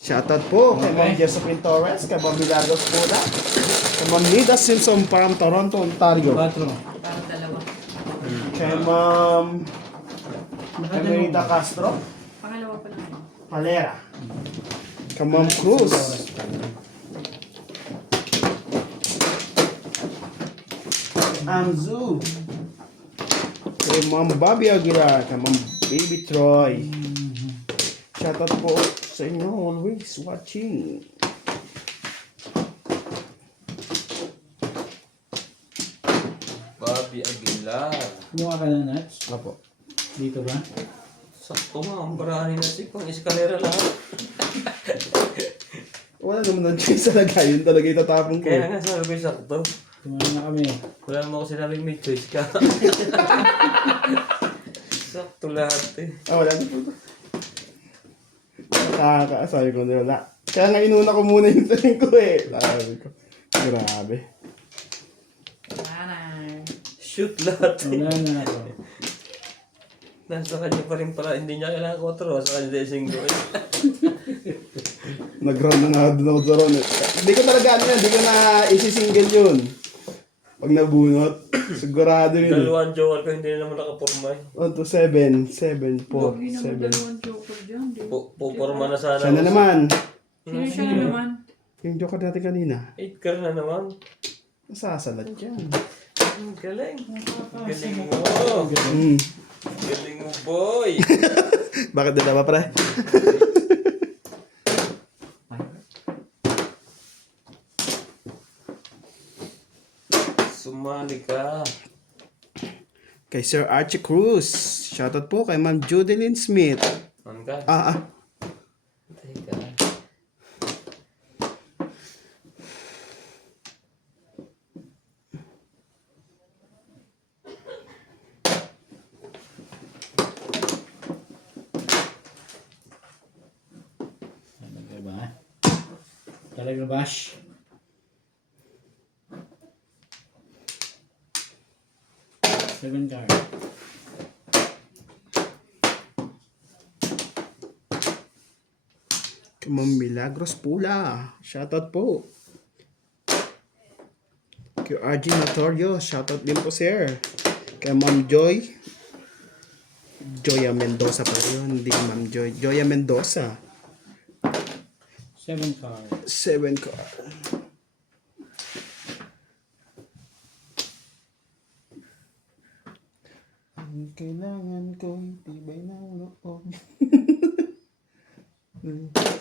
Shoutout po kay Ma'am Josephine Torres, kay Ma'am Milagros Pula, kay Ma'am Nida Simpson from Toronto, Ontario. Parang dalawa. Kay Ma'am Emerita Castro, Pangalawa pa lang. Palera. Kay Ma'am Cruz. Anzu. Kay Ma'am Bobby Aguilar, kay Ma'am Baby Troy. Shoutout po sa inyo, always watching. Bobby Aguilar. Kumuha ka na nuts? Apo. Dito ba? Sakto nga, ang barahin na si pang eskalera lang. Wala naman ng choice talaga, yun talaga itatapon ko. Kaya nga sabi ko sakto. Kumain na kami. Wala naman ako sinabing may choice ka. Sakto lahat eh. Wala na po ito. Sabi ko na wala. Kaya nga inuna ko muna yung saling ko eh. Sabi ko, grabe. Wala na. Shoot lahat eh. Wala na ako. Nasa kanya pa rin pala, hindi niya kailangan 4, sa kanya din 5 eh. Nag-round na nga doon ako sa ron. Hindi ko talaga ano yan, hindi ko na isi-single yun. Pag nabunot, sigurado yun. Dalawang joker ko, hindi na naman nakapurma eh. 1 to 7, 7, 4, Hindi naman 7. dalawang joker dyan. Pupurma na sana. Siya na naman. Sino siya na naman? Yung joker natin kanina. 8 car na naman. Masasalat yan. Galing. Galing mo. Hmm. Galing mo boy. Bakit dalawa pre? Sumali ka. Kay Sir Archie Cruz. Shoutout po kay Ma'am Judeline Smith. On ka. Teka. Talaga ba? Talaga bash? Seven card. Kay Ma'am Milagros Pula. Shoutout po. Kay RG Notorio. Shoutout din po sir. Kay Ma'am Joy. Joya Mendoza pa yun. Hindi Ma'am Joy. Joya Mendoza. Seven card. 7 ka. Ang kailangan ko'y tibay ng loob.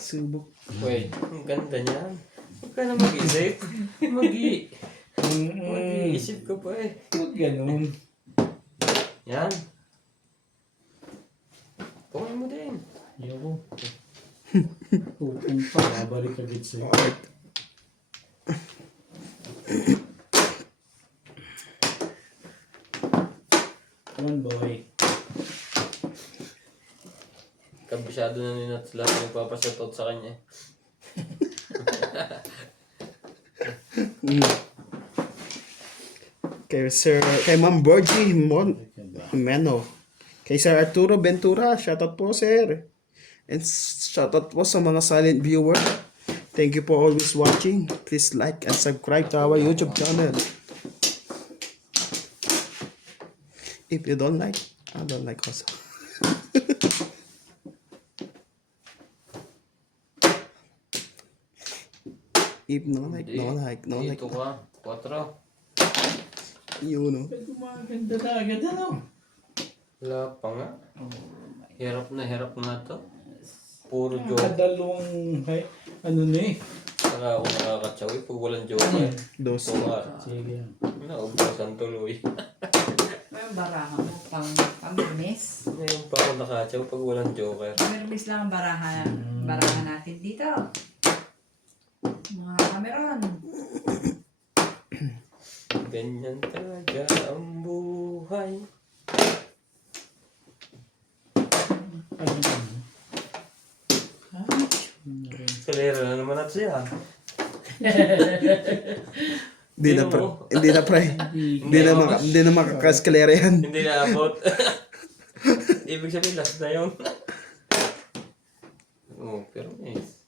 Subok. Wait, ang ganda niyan. Huwag ka na mag-isip. Mag-iisip ka pa eh. Huwag ganun. Yan. Kumain mo din. Ayoko. Pupong pa. Babalik agad sa'yo. Come on, boy. Kabisado na ni Nats lahat yung papasatot sa kanya. Kay Ma'am Borgie Meno. Kay Sir Arturo Ventura, shoutout po sir. And shoutout po sa mga silent viewer. Thank you for always watching. Please like and subscribe to our YouTube channel. If you don't like, I don't like also. If no like, no like, no like. Dito ka. 4. Yun no. Gumaganda na agad ano? Wala pa nga. Hirap na to. Puro joke. Dalawang, ano na eh. Saka ako nakakatsaw eh. Pag walang joker. Dos. Tunga. Sige. Naubusan tuloy. May baraha mo pang-permis. Ngayon pa ako nakatsaw pag walang joker. Permis lang ang baraha natin dito. Mga Cameron. Ganyan talaga ang buhay. Ano ba? Kalera na naman at siya. Hindi na pre. Hindi na pre. Hindi na makakaskalera yan. Hindi na abot. Ibig sabihin last na yun. Oh, pero nice.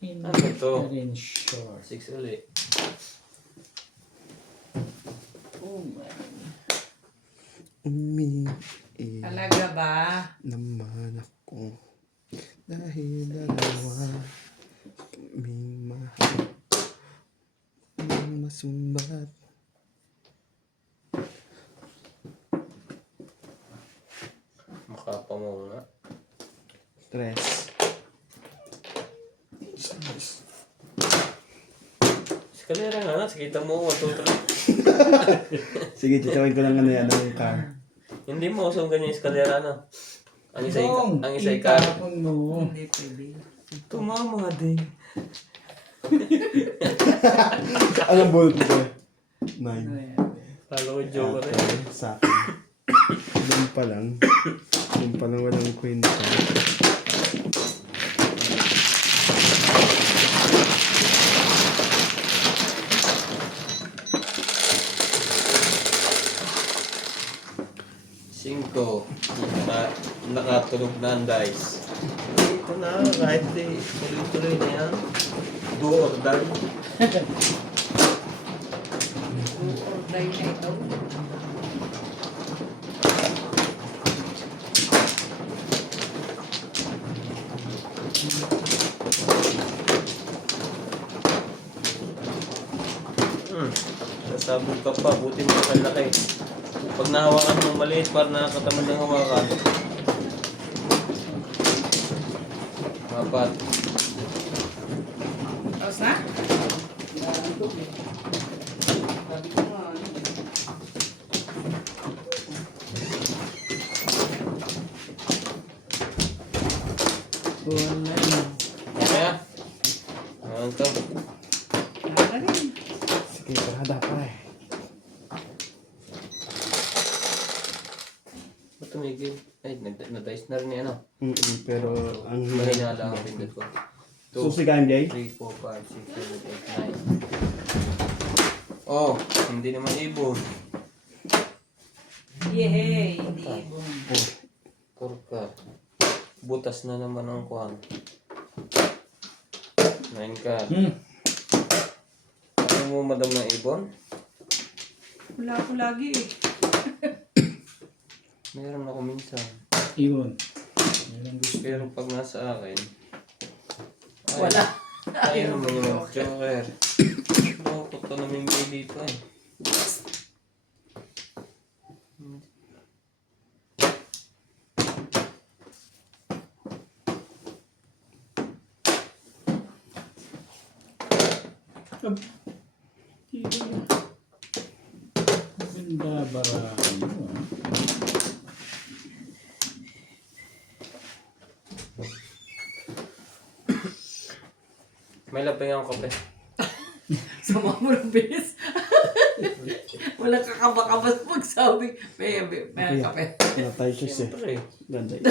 Ano to? Rin short. 6 ulit. Oh man. Umiiyak Talaga ba? naman ako dahil dalawa kaming mahal ang masumbat. Makapa mo nga. Tres. Eskalera nga, sakita mo 1, 2, 3. Sige, chichawin ko lang ano yan, yung car. Hindi mo usong ganyan yung eskalera, no? Ang isa Dong, ang isa ika. itapon mo. Hindi pwede. Tumama din. Anong bullet mo ba? 9. Kala ko joke rin. Sa akin. Doon pa lang. Doon pa lang walang kwenta. Cinco. Nakatulog na ang dice. Ito na, kahit tuloy-tuloy na yan. Do or die. Orday na ito. Nasabog ka pa, buti mo ka laki. Pag nahawakan mo maliit, para nakakatamad ng hawakan. Apat. Tapos na? Wala na. Kaya? Ano to? Wala rin. Sige, parada pa eh. Ba't tumigil? Ay, na-dice na rin yan, ano? Pero ang Mahina lang ang pindot ko. Susi ka, MJ? 3, 4, 5, 6, 7, 8, 9. Oh, hindi naman ibon. Yehey! Hindi ibon. Porka. Butas na naman ang kuhan. 9 ka. Ano mo madam ng ibon? Wala ko lagi eh. Meron ako minsan. Iyon. Yan ang gusto. Pero pag nasa akin, ay, Wala. Ayaw naman yung joker. Loko to namin dito eh. Ganda barahan mo. May lapay ang kape. Sama mo ng bilis. Wala kakabakabas magsabi. May kape. Wala tayo siya eh. Siyempre. Ganda ito.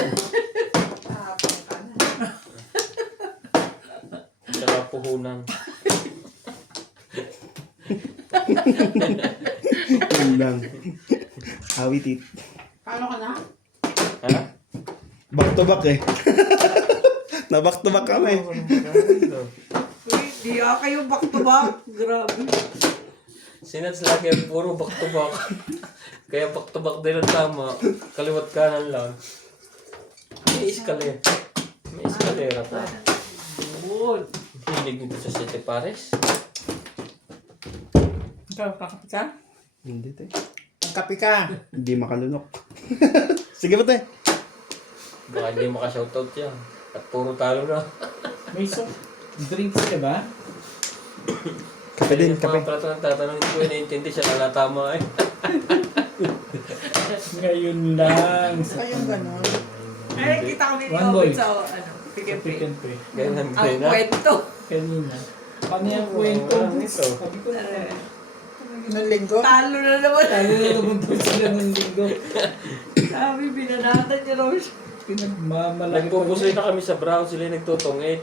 Saka puhunan. Yun lang. Awitit. Paano ka na? Ha? Back to back eh. Na back to back kami. Uy, di kayo back to back. Grabe. Sinats lagi puro back to back. Kaya back to back din ang tama. Kaliwat kanan lang. May eskalera. May eskalera pa. Good. Hilig nito sa City Pares. Ikaw, kakapi ka? Hindi te. Magkapi ka. Hindi makalunok. Sige ba te? Baka hindi makashoutout yan. At puro talo na. May soft drinks ka ba? Kape din, Yung kape. mga plato ng tatanungin ko, naintindi siya na tama eh. Ngayon lang. Kayong gano'n. Ay, kita kami ni One boy. Ovid sa Pick and Pay. Pick and pay. Ganyan Ang din na. kwento. Kanina. Paano yung kwento? Ito. Sabi ko na. Nung linggo? Talo na naman. Talo na naman po sila ng linggo. Sabi, binanatan niya raw siya. Pinagmamalaki Nagpupusoy na kami sa brown, sila yung nagtutungit.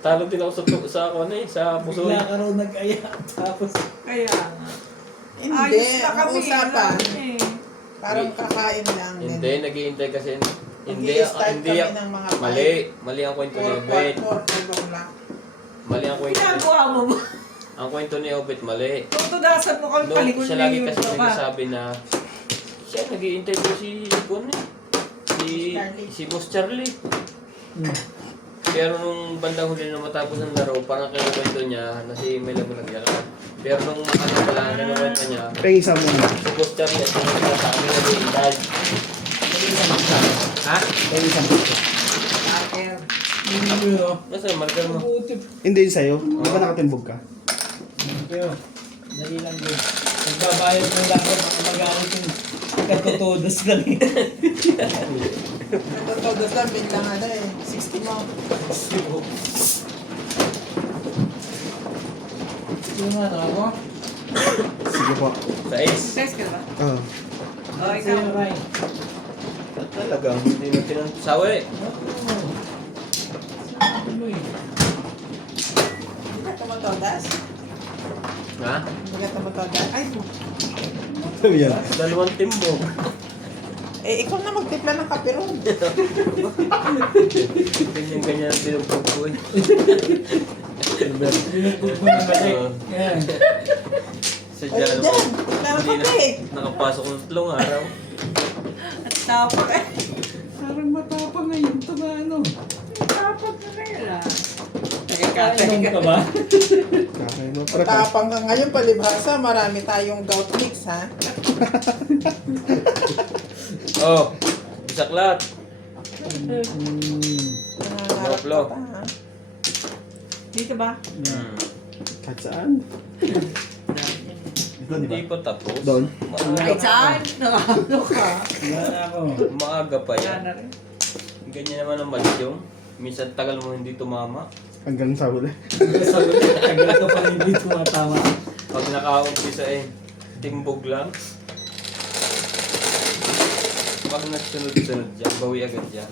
Talo din ako sa ako na eh, sa pusoy. Bigla ka raw nag-aya. Tapos, Kaya nga. Hindi, Ayos na ang kami. usapan, alam eh. parang kakain lang. Hindi, naghihintay kasi. Hindi, Nag-i-start hindi, kami ng mga mali ang kwento ni 4 Bet. tulong lang. Mali ang kwento. Ginagawa mo ba? Ang kwento ni Obet mali. Tutudasan mo kami Doon palikon siya na lagi yung kasi ka. nagsasabi na siya nag-i-interview si Kun eh. Si Boss Charlie. Pero nung bandang huli na matapos ang laro, parang kinukwento niya na si Melo nagyalak. Pero nung ano pala, kinukwento niya, Pengi sa mo. si Boss Charlie at sinunod sa amin na din Ha? Kaya isang pito. Aker. Nasa yung marker mo? Mabuti. Hindi yun sa'yo. Di ba nakatimbog ka? Pero, dali lang yun. Nagbabayad ng lang ako, mga magalit yung katutudos lang eh. Nagtotodos lang, bilang ano eh. 60 mo. Yung ano ako? Sige po. Sa ace. Test ka ba? Oh. O, ikaw. Sa'yo, Ray. Talagang hindi na pinagsawi. Ano eh? Hindi ka tumatodas? Ha? Hindi ka tumatodas? Ay, Sabi yan. Dalawang timbog. ikaw na magtipla ng kapiron. Ganyan-ganyan ang pinagpag ko eh. Binugbog mo na mali. Yan. Sadya Ay, naman. dyan. Tipla ng Hindi na kape. nakapasok ng 3 araw. At tapak eh. Parang matapang ngayon ito ba ano? Tapak na ngayon ah. Kainom ka ba? Kakay mo. Pre, Tapang ka ngayon, palibhasa. Marami tayong gout mix, ha? Oh, bisaklat. Nangangarap Loplo. ka pa, ha? Dito ba? Hmm. kahit saan. Ito, di ba? Hindi pa tapos. Doon. Ay, saan? Nakakalo ka. Wala na ako. Maaga pa Yan yan. na rin. Ganyan naman ang masyong. Minsan tagal mo hindi tumama. Hanggang sa huli. Sa ulit, tagal ka pa hindi tumatama. Pag naka-umpisa eh, timbog lang. Pag nagsunod-sunod dyan, bawi agad dyan.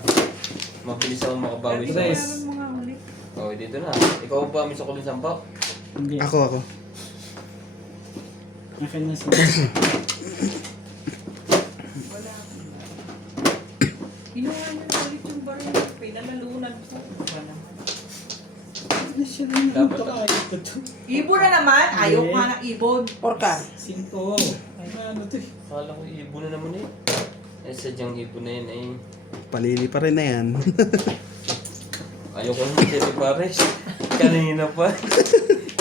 Mabilis akong makabawi sa Tres. Meron mga ulit. Oh, dito na. Ikaw ba minsan ko din sampaw? Hindi. Ako. Akin na siya. Wala. Ginawa niyo na ulit yung baril. Pinalalunan ko. Wala. Dapat Ibon na naman. Ayaw Hindi. pa ng ibon. Porka. 5. Ay ano to eh. Akala ko ibon na naman eh. Eh, sadyang ibon na yun eh. Palili pa rin na yan. Ayoko na siya ni Pares. Kanina pa.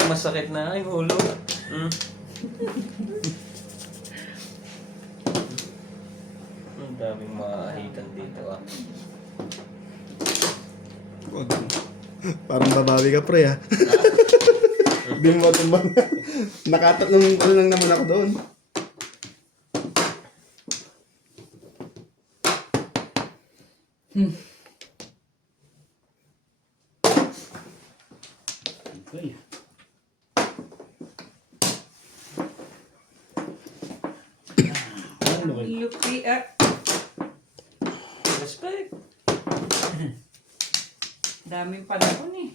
Masakit na yung ulo. Hmm. Ang daming mahitan dito ah. Wag. Parang babawi ka pre ha. Di mo matumbang. Nakatatlong ko lang naman ako doon. Uy. Ano ba? Lupi. Respect. Daming panahon eh.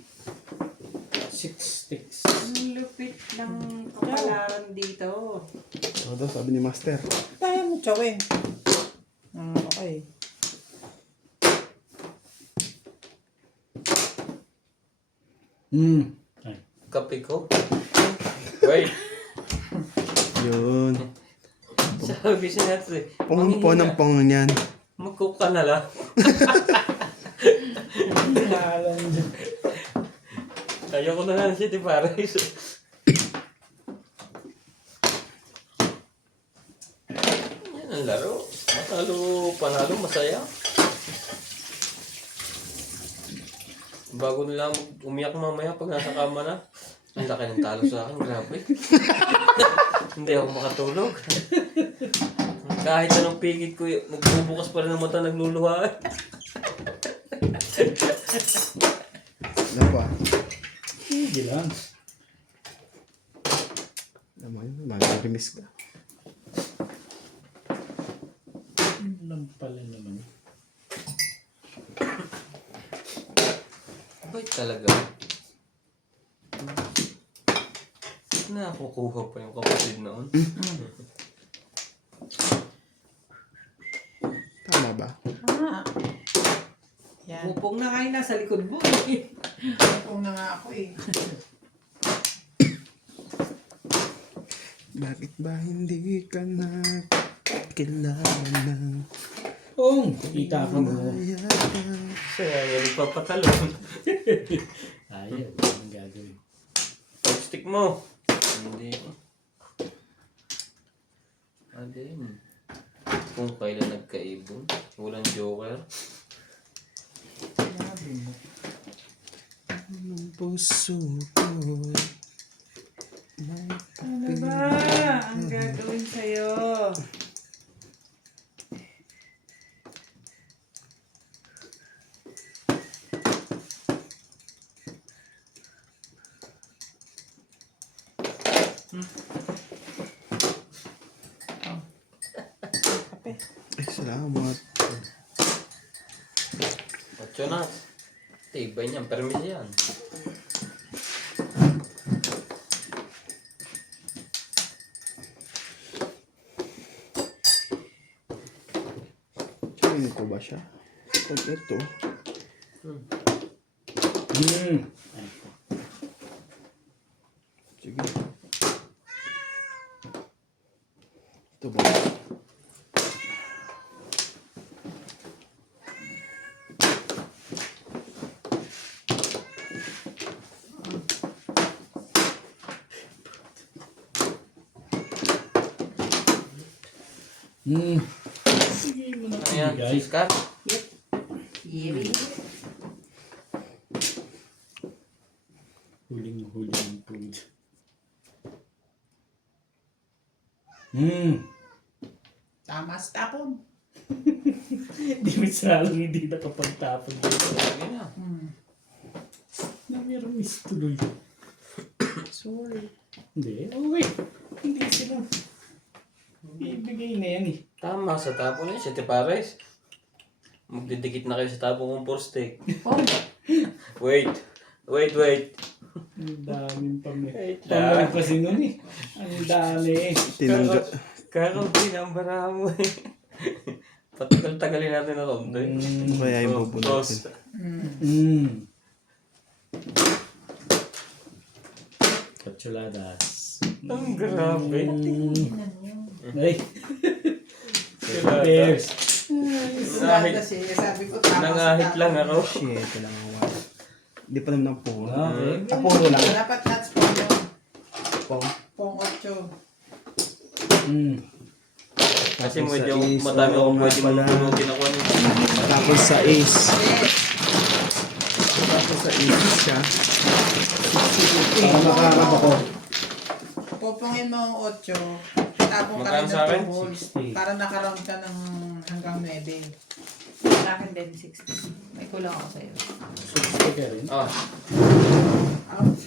6 sticks. Ang lupit ng kapalaran dito. So daw, sabi ni Master. Kaya mo, Chowing. Okay. Ay. Kape ko. Wait. Yun. Sabi si Natri. Pong po ng pong niyan. Mag-cook ka na lang. Alam dyan. Ayoko na lang siya, di Pares. Yan ang laro. Matalo, panalo, masaya. Bago nila umiyak mamaya pag nasa kama na. Ang laki ng talo sa akin, grabe. Hindi ako makatulog. Kahit anong pigit ko, nagbubukas pa rin ang mata, nagluluha. Ano pa? Hindi lang. Alam mo yun, mag-remiss ka. Yun lang pala naman. Abay talaga. Nakukuha pa yung kapatid noon. Tama ba? Ah. Yan. Pupong na kayo nasa likod mo eh. Kung na nga ako eh. Bakit ba hindi ka na kilala? Kita ko mo. Kaya nga nagpapatalon. Ayaw, anong gagawin? Pag-stick mo. Hindi. Adin. Kung kailan nagkaibon. Walang joker. Ang puso ko'y may Ano ba ang gagawin sa'yo? Ay, salamat. Ocho na. Tibay niyan. Permis yan. Sino ko ba siya? Pag ito, sige. Ito ba? Sige mo na Ano yan? guys. Siskat? Iri. Huling pulid. Tama sa tapon. Di misalong hindi nakapagtapon dito. Sige na. Na meron miss tuloy. Sorry. Hindi, okay. Hindi sila. Ibigay na yan eh. Tama sa tapo na yun. Siete pares. Magdidikit na kayo sa tapo kong 4 steak. Wait. Ang daming Wait pamilya lang. kasi nun eh. Ang dami eh. Tinangga. Kakaunti na ang bara mo eh. Patagal-tagalin natin na konti. Kaya yung bubunutin. Kapsuladas. Ang grabe. Ay. Grabe. Bears. Nangahit, Kasi sabi ko tama sa nangahit tapon. lang ako. Shit, lang ang wala. Hindi pa naman ang puro. Okay. Ah, puro lang. Dapat nuts pong yun. Pong. Pong 8. Kasi Tapos medyo sa is, madami oo akong nga pwede pala. mabunutin ako. Tapos sa ace. Tapos sa ace siya. Para makakarap ako. Pupungin mo ang 8. Tapong ka Magkano rin sa akin? ng 2 holes. 60. Para nakaround ka ng hanggang 9. Sa akin din 60. May kulang ako sa'yo. 60 ka rin. Ah, Out.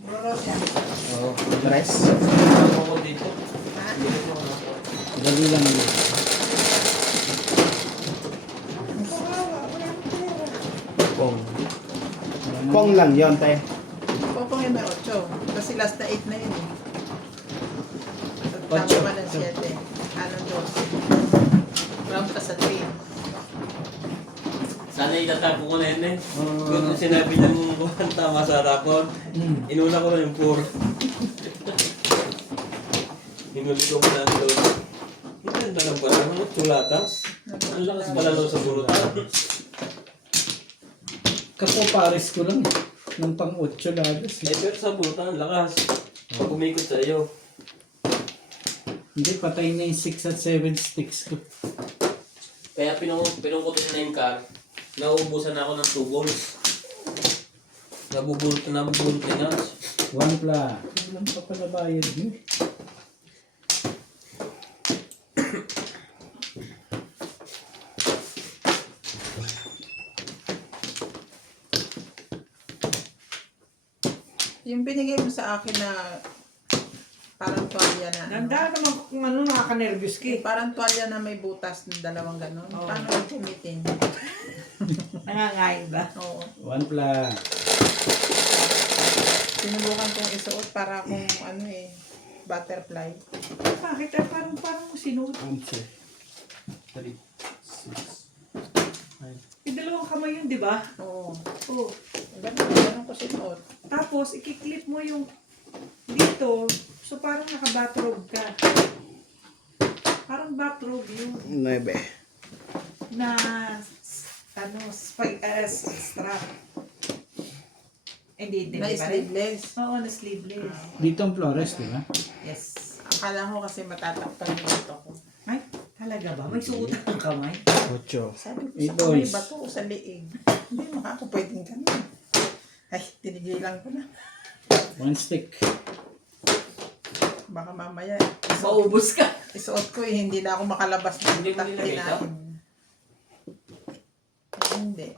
Broros yan. oo. Tres. Ako dito. Ha? Dali lang yun. Pong. Pong lang yun, te. Pupungin mo 8. Kasi last na 8 na yun eh. Ocho. Tapos pa ng 7. Anong 12? Round ka sa 3. Sana itatapo ko na yun eh. Kung sinabi niya mong tama sa tapon, inuna ko na yung 4. Hinuli ko muna ang load. Ang ganda ng pala mo, tulatas. Ang lakas pala daw sa bulutan. Kapo pares ko lang eh. Ng pang 8 lagas Eh, eh. pero sa bulutan, ang lakas. Pag umikot sa iyo. Hindi, patay na yung 6 at 7 sticks ko. Kaya pinungkutin na yung car. Nauubusan ako ng 2 balls. Nabubulot na nga. One pla. Walang pa pala bayad mo eh. Yung binigay mo sa akin na parang tuwalya na. Nanda naman kung ano nakaka-nervous ka eh. Parang tuwalya na may butas ng dalawang ganon. Oo. Paano yung gamitin? Nangangain ba? Oo. One pla. Sinubukan kong isuot para kung ano eh, butterfly. Bakit? Ay, parang sinuot. Answer. 3. 6. Eh, dalawang kamay yun, di ba? Oo. Oh. Ganun ko sinuot. Tapos, ikiklip mo yung dito. So, parang naka-bathrobe ka. Parang bathrobe yung 9. na strap. Hindi Na ba rin? sleeveless. Oo, na sleeveless. Dito ang Flores, di ba? Yes. Akala ko kasi matatakpan yung ito ko. Ay, talaga ba? May suotan ng kamay? 8. Sabi ko Hey, sa kamay boys. bato o sa liig. Hindi mo ako pwedeng ganun. Ay, tinigilan ko na. One stick. Baka mamaya Maubos ka. isuot ko hindi na ako makalabas ng Hindi mo nilagay ito? Hindi.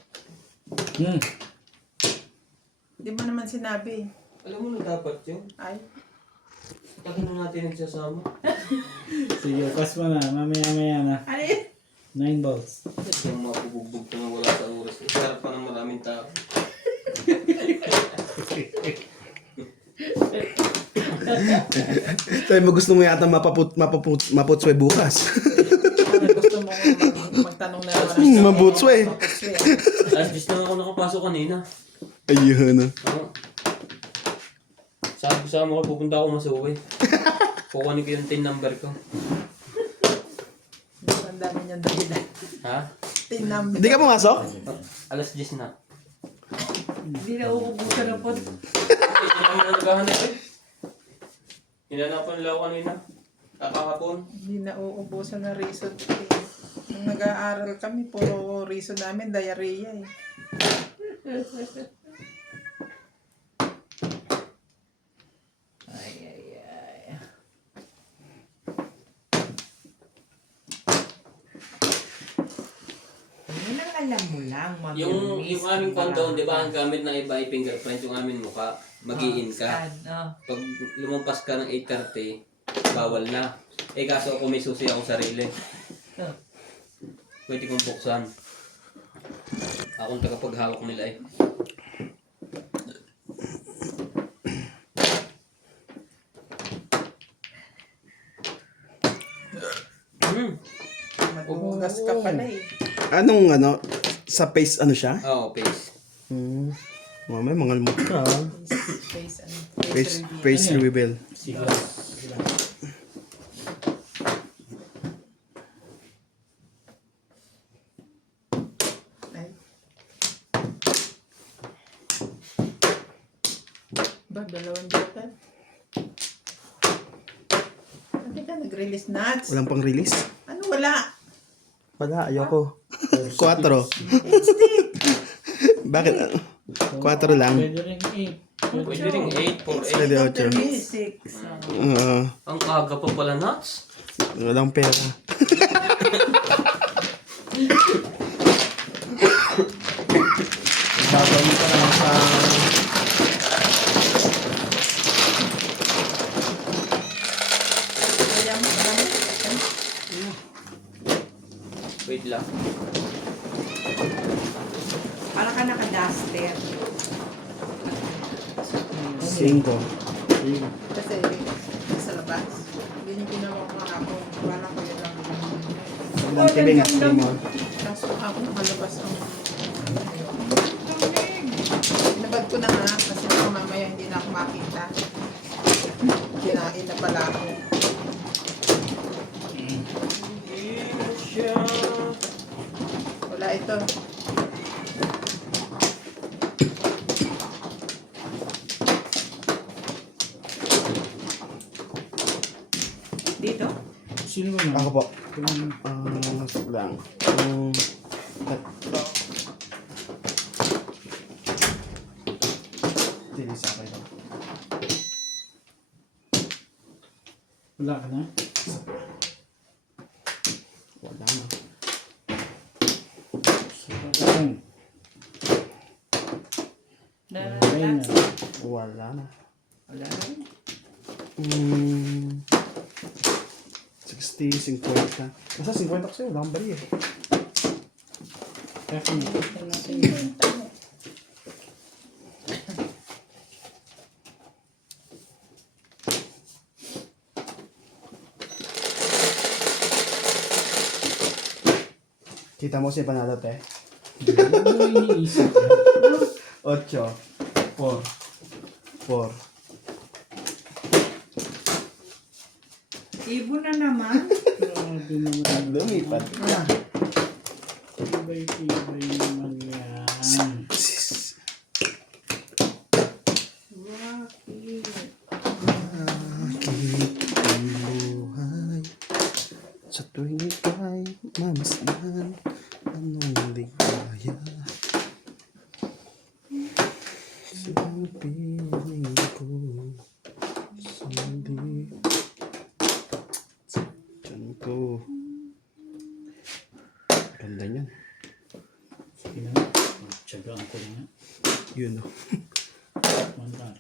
Hindi mo naman sinabi. Alam mo na dapat yun. Ay, Takin na natin nagsasama. Sige, pass mo na. Mamaya-maya na. Ano yun? 9 balls. Yung mga bubugbog na wala sa oras. Sarap pa ng maraming tao. Sabi mo gusto mo yata maputswe bukas. gusto mo magtanong na naman. Mabutswe. Mabutswe. Alas 10 lang ako nakapasok kanina. Ayun. Oo. Sabi ko sa mga pupunta ako masuwi. Kukunin ko yung tin number ko. Ang dami niyang dahilan. Ha? Tinam. Hindi ka pumasok? Alas 10 na. Hindi na uubusan ng pod. Hindi naman na naghahanap eh. Hinanapan nila ako kanina. Kakakapon. Hindi na uubusan na reason. Nung nag-aaral kami, puro reason namin, diarrhea eh. Yun ang alam mo lang, Yung aming countdown, di ba, ang gamit na iba ay fingerprint yung aming mukha. Mag-i-in ka. Pag lumampas ka ng 8:30, bawal na. Eh kaso ako may susi akong sarili. Pwede kong buksan. Akong tagapaghawak nila eh. Maghuhugas ka pala eh. Anong sa face siya? Oo, face. Mamay, mga lumot ka. Face, ano, Face reveal. Sige. Ay. Ba, dalawang joker? Hindi ka nag-release nuts? Walang pang release? Ano wala? Wala, ayoko. 4. Bakit? 4 lang. Pwede rin 8. Pwede ring 8 for 8. Pwede 8. Ang kaga pa pala nuts. Walang pera. Babalik ka lang sa... Kaya mo, alam mo? Wait lang. Para ka naka-duster. 5. Kasi sa labas. Hindi niyo ginawa ko ako. Wala ko yun lang. Walang tibing at limon. Kaso ako nakalabas ang Inabad ko na nga kasi baka mamaya hindi na ako makita. Kinain na pala ako. Wala ito. Dito? Sino ba Ako na? po. Lang. Dili sa akin. Wala ka na? Wala na. Okay na. Wala na. Wala rin. 60, 50. Basta 50 ko sa'yo. Wala kang bari eh. Kasi Kita mo siya panalo, te. Ano mo iniisip? 8. 4. 4. Ibo na naman. Grabe naman. Lumipat. Tibay-tibay naman yan. Bakit? Bakit ang buhay sa tuwing ika'y mamasdan? Anong ligaya sa piling ko? Sandi sa tiyan ko. Ganda niyan. Sige na. Tsagaan ko na. Yun o. Manda.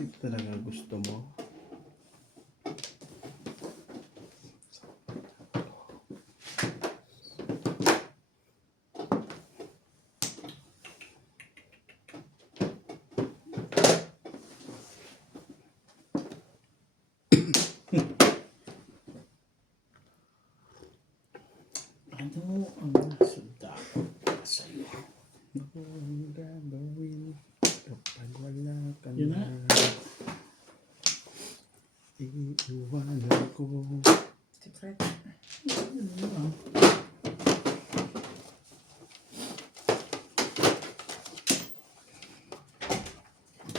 Ito talaga gusto mo. Ano ang nasa dapat sa'yo? Ang gagawin kapag wala ka Yun na? na. Iiwanan ko.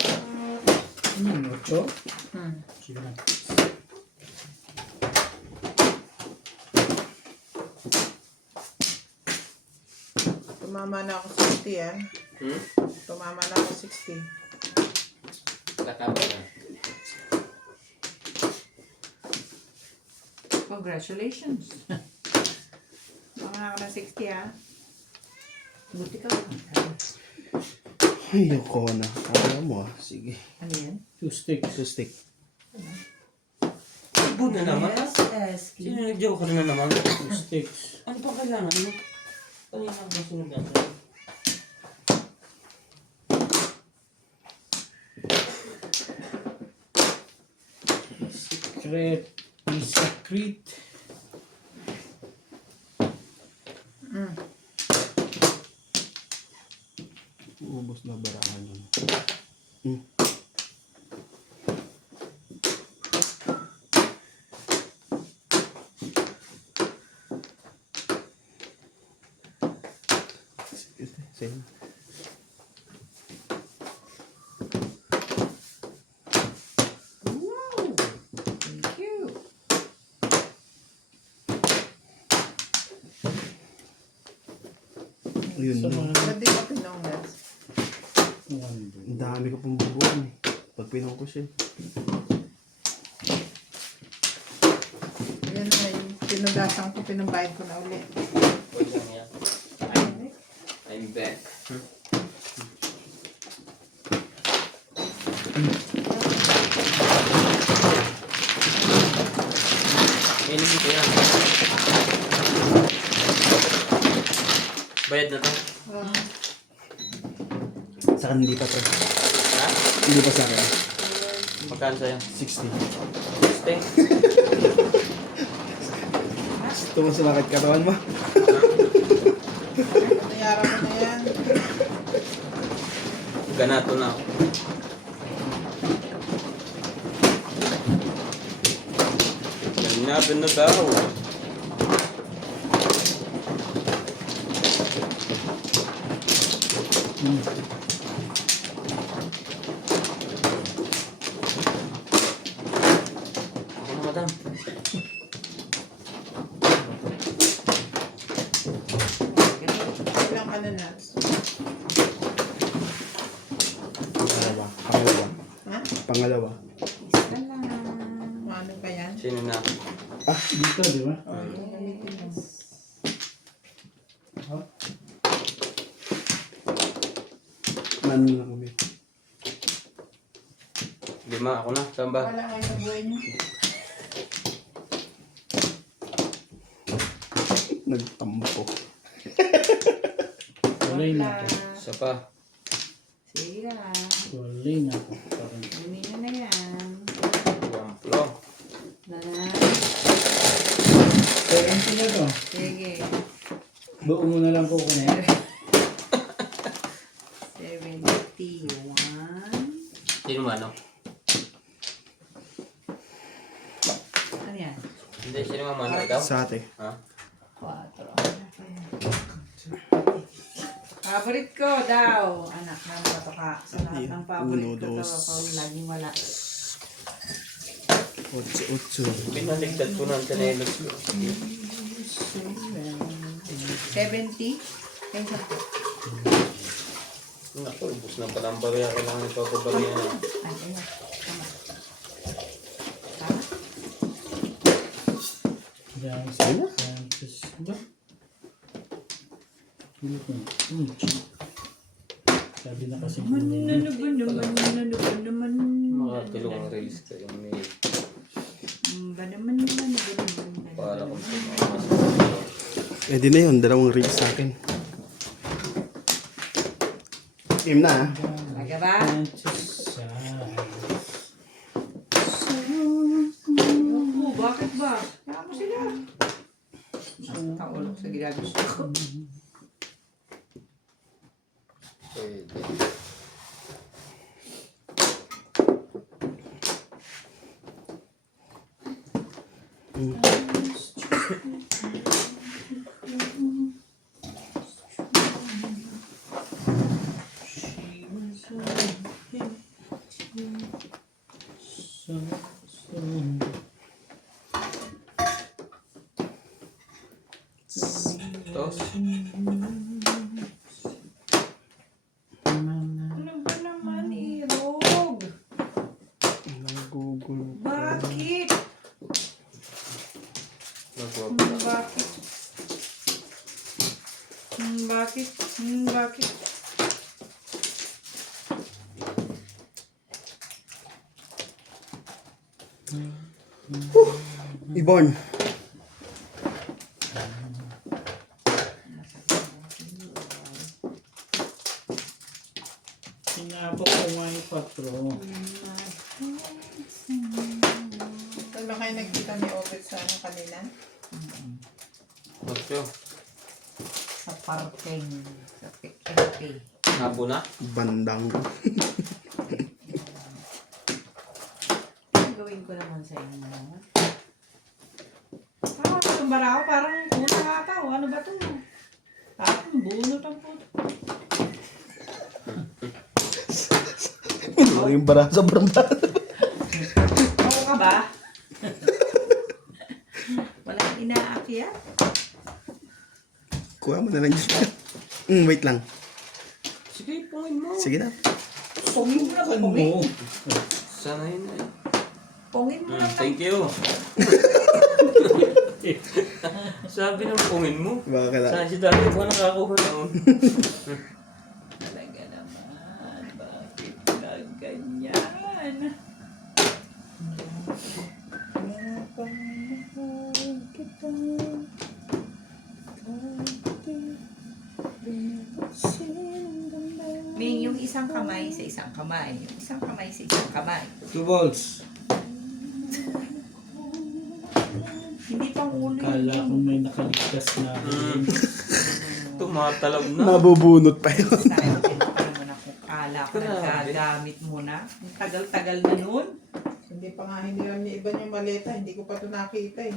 Ano yung ocho? Sige na. Tumama na ako 60 ah. Tumama na ako 60. Nakama na. Congratulations. Tumama na ako ng 60 ah. Buti ka. Ay, ako na. Kaya mo ah. Sige. Ano yan? 2 sticks. Sustik. Ibo na naman. Sino nag-joke na naman? 2 sticks. Ano pa kailangan mo? Kanina ang masunod natin. Secret. Secret. Ubus na barahan yun. Same. Wow! Thank you. Yun Sa na. mga Ba't di ka pinonggas? Ang dami ko pong bubuan eh. Pag pinong ko siya. Yan na yung pinugasan ko, pinambayad ko na ulit. Wait lang yan. I'm back. Enemy ko yan. Bayad na to. Sa akin hindi pa to. Ha? Hindi pa sa akin. Magkano sa'yo? 60. Stay. Tumas sa bakit katawan mo? Nayaran ko na yan. Ganato na ako. Ganapin na daw. Ako na, madam. Ilang ano na? Pangalawa. Pangalawa. Ha? Pangalawa. Isa lang. Ano ba yan? Sino na? Dito, di ba? Gamitin mo. Man lang kami. Lima 5. Ako na. Saan ba? Wala kayo sa buhay niyo. Nagtampo. Tuloy na ako. Isa pa. Sige na. Tuloy na ako. Parang Kunin nyo na yan. Wamplo. Na na. 70 na to. Sige. Buo mo na lang kukunin. 71. Sino man, no? Ano yan? Hindi, sino man man daw? Sa ate. Ha? 4. Favorite ko daw. Anak ng patoka. Sa lahat ng favorite ko to. Kung laging wala. 8. Pinaligtad ko ng chanelos ko. 70. Yung sa Naku, ubus na pala ang barya. Kailangan ito ako barya na. Ay, ayan. Tama. Tama? Yan, Sanchez. Ba? Ano ko? Sabi na kasi ko Ano ba naman? Mga tulong release kayo may Ba naman? para kung Eh di na yun, 2 reels sa akin. Game na ah. Talaga ba? Sanchez. Oo, bakit ba? Kaya mo sila. Kaulok sa ginagawa ko. pwede. Tos. Ano ba naman, Irog? Nagugulo. Bakit? Nagwapla. Bakit? Bakit? Bakit? Ibon. Sinabok ko nga yung 4. Saan ba kayo nagkita ni Obet sa ano kanina? Ocho. Sa parking. Sa PKP. Habo na. Bandang. Ano gawin ko naman sa inyo? Tumbara ako, parang kuna nga ata. Ano ba ito? Parang bunot ang puto. Ano yung bara sa baramba? Oo ka ba? Walang inaakyat? Kuha mo na lang yun. Wait lang. Sige, pungin mo. Sige na. Pungin mo na ba? Ano Pungin? mo? Sana yun eh. Pungin mo na lang. Thank you. Sabi ng pungin mo. Baka kala. Saan si dati ko nakakuha noon? Talaga naman. Bakit ka ganyan? Ming, yung isang kamay sa isang kamay. Yung isang kamay sa isang kamay. 2 volts. Hindi pang ulo Kala ko yun. may nakaligtas na. Tumatalab na. Nabubunot pa yun. Tayo, pa naman ako. Kala ko nagagamit mo na. Ang tagal-tagal na nun. Hindi pa nga hiniram ni Iban yung maleta. Hindi ko pa ito nakita eh.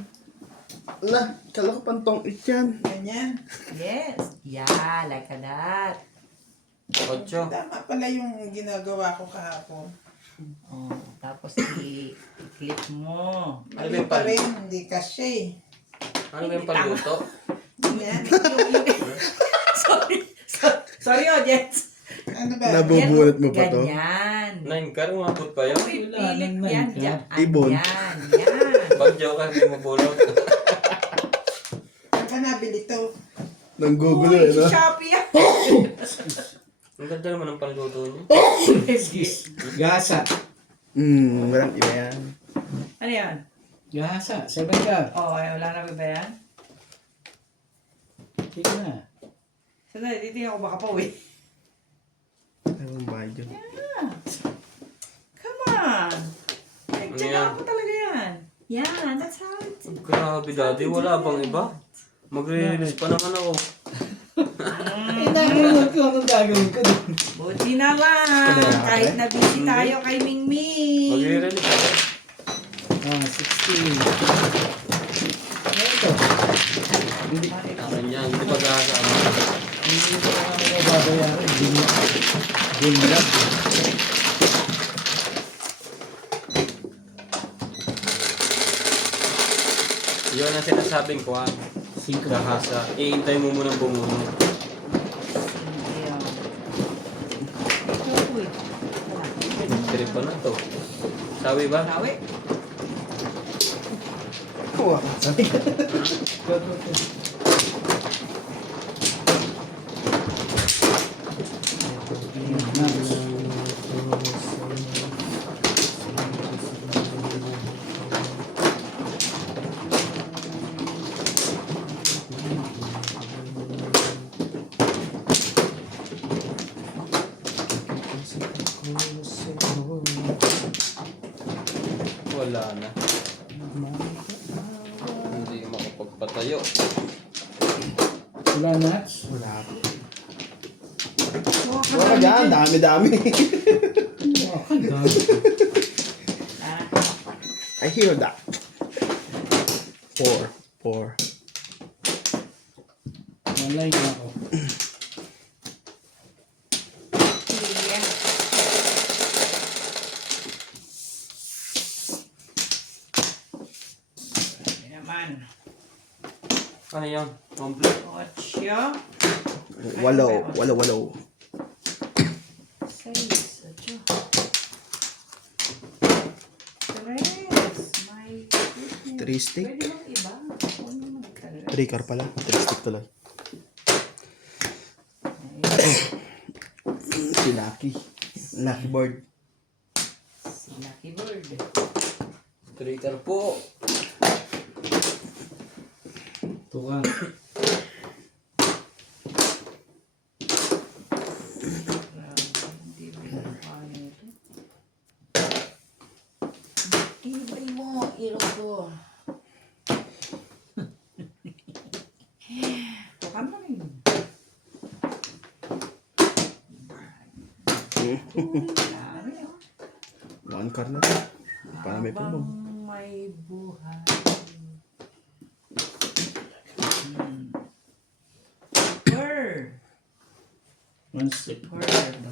Ala, kala ko pantong ityan. Ganyan. Yes. Yeah, like that. Ocho. Tama pala yung ginagawa ko kahapon. Oh, tapos i-clip mo. Ano Mali yung pa pal- rin. Hindi kasya eh. Ano ba yung paluto? Ganyan. Sorry. Sorry, audience. Ano ba? Nabubunot mo pa to. Ganyan. 9 ka, umabot pa yun. Uy, Wala pilit nang yan. nine Yan. ka. Ibon. Yan. Yan. Pag joke ka, hindi mo bulot. Saan ka nabili to? Nanggugulo Uy, eh, si no? Shopee yan. Ang ganda naman ng paluto niya. Gasa. Walang iba yan. Ano yan? Gahasa, 7 ka. Oo, ay, wala na ba yan? Sige na. Sandali, titingnan ko baka pa uwi. Anong bayad yun? Come on! Ay, Ano tsaka yan? ako talaga yan. Yan, that's how it is. Grabe daddy, wala bang iba? Magre-release pa naman ako. Ay, nakaroon ko anong gagawin ko doon. Buti na lang. Kahit na busy tayo kay Mingming. Magre-release ako. 16. Ano ito? Akin yan, hindi pa gagama. Hindi ko na ako babayaran. Binlag. Yun ang sinasabing ko ha. 5 ka. Gahasa. Iintay mo munang bumuno. Trip pa na to. Sabi ba? Sawi. Kuha. Go, go, go. Wala na. Hindi makapagpatayo. Wala nuts? Wala ako. Wala ka dyan. Dami-dami. Akan dami. I hear that. 4. Malay na ako. Naman. Ano yan? Complete? 8. 8. 6. 8. 3 stick? Pwede bang iba? Ano naman talaga? 3 car pala. 3 stick tuloy. Si Lucky. Lucky board. Si Lucky Bird. Trigger po. Tuka. Hindi binukano ito. Ibay mo, ilo ko. Tuka mo rin. Dami, oh. 1 car na to. Para may Habang pumog. may buhay. Bird. 1 stick. Bird.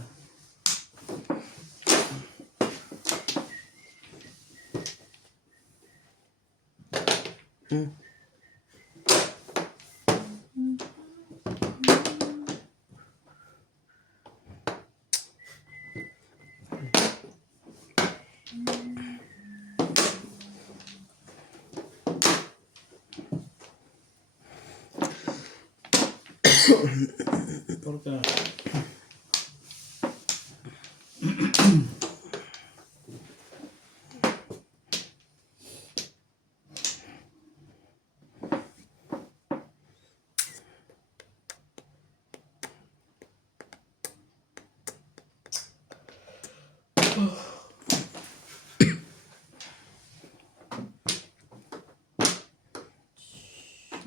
Porka.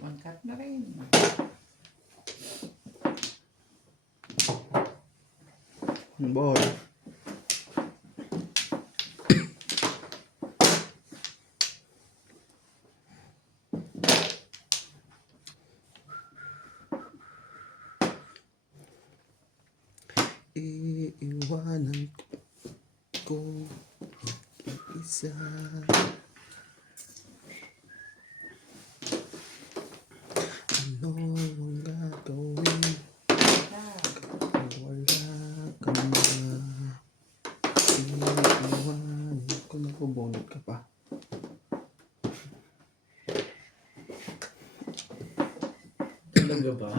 One cut na rin. Ball. Iiwanan ko isa. Ano ang gagawin? Wala ka na. Iiwanan ko. Nagbubunot ka pa. Talaga ba?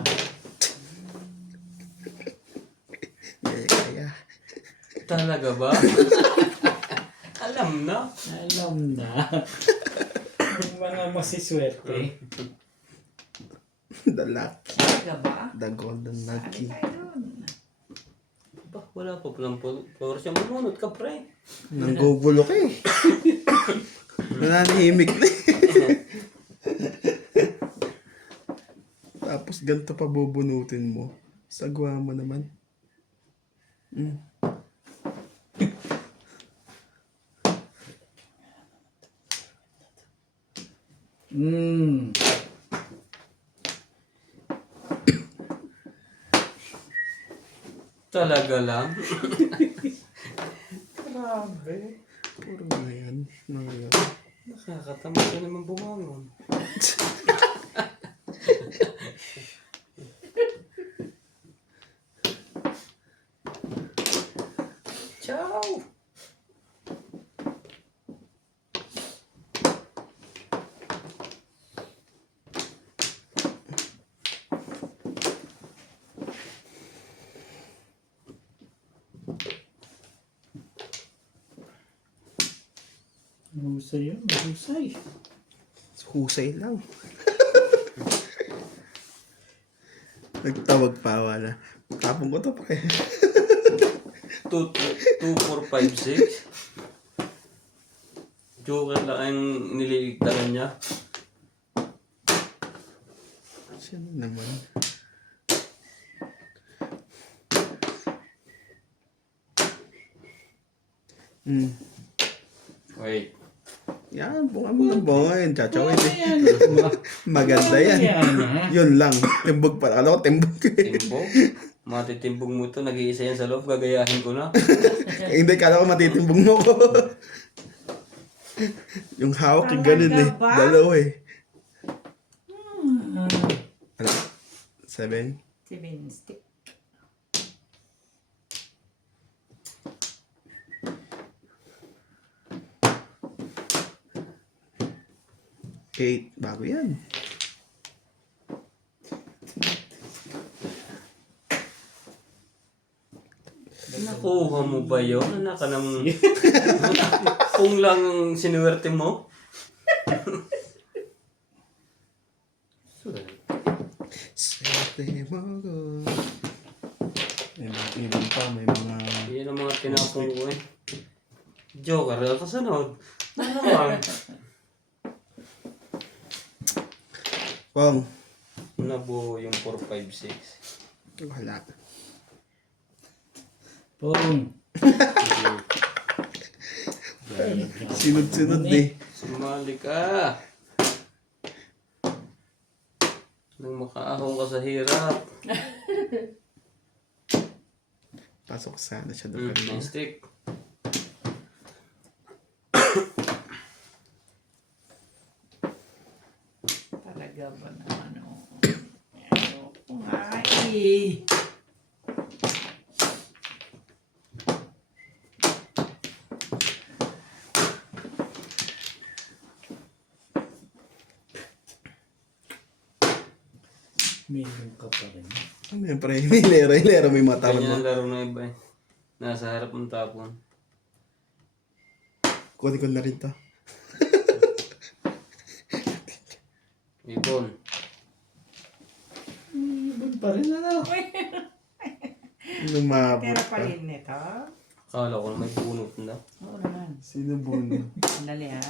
Kaya. Talaga ba? Alam Alam na. Alam na. Yung mga masiswerte. The lucky. Talaga ba? The golden Ano lucky. tayo dun? Ba, wala pa palang flowers yung mamunod ka, pre. Nanggugulo ka eh. Nananahimik na eh. Tapos ganito pa bubunutin mo. Sagwa mo naman. Mm. Hmm. Talaga lang. Grabe. Puro na yan. Mga yan. Nakakatamad ka naman bumangon. Ciao! Mahusay yun. Mahusay. Husay lang. Nagtawag pa wala. Tapong ko to pre. 2, 4, 5, 6. Joker lang ang nililigtaran niya. Siya naman. Hmm. Wait. Yan, bunga mo ng bunga yun. Chachawin eh. Ayan. Maganda yan. Ayan, ha? Yun lang. Timbog pa. Alam ko timbog eh. Timbog? Matitimbog mo to, nag-iisa yan sa loob, gagayahin ko na. Eh, hindi, kala ko matitimbog mo ko. Yung hawak yung ganun eh. Talaga ba? Dalawa eh. Ano? 7? 7 stick. Eight. Bago yan. Nakuha mo ba yun? Anak ka ng... Kung lang ang sinuwerte mo? Swerte mo ko. May mga ibon pa. May mga... Yan ang mga tinapong ko eh. Joker, kasunod. Ano naman? Pong. Nabuo yung 4, 5, 6. Wala. Pong. Sunod-sunod eh. Sumali ka. Nang makaahong ka sa hirap. Pasok sana siya doon. May stick. Talaga ba na ano? Ano ko nga eh. Meron ka pa rin. Siyempre, may lero, may mga tama Ganyan mo. ang laro ng iba eh. Nasa harap ng tapon. Kunin ko na rin to. Ibon. Ibon pa rin ano. Sino mabot Pero pa? pa rin nito. Akala ko na may bunot na. Oo naman. Sino buno? Sandali ha.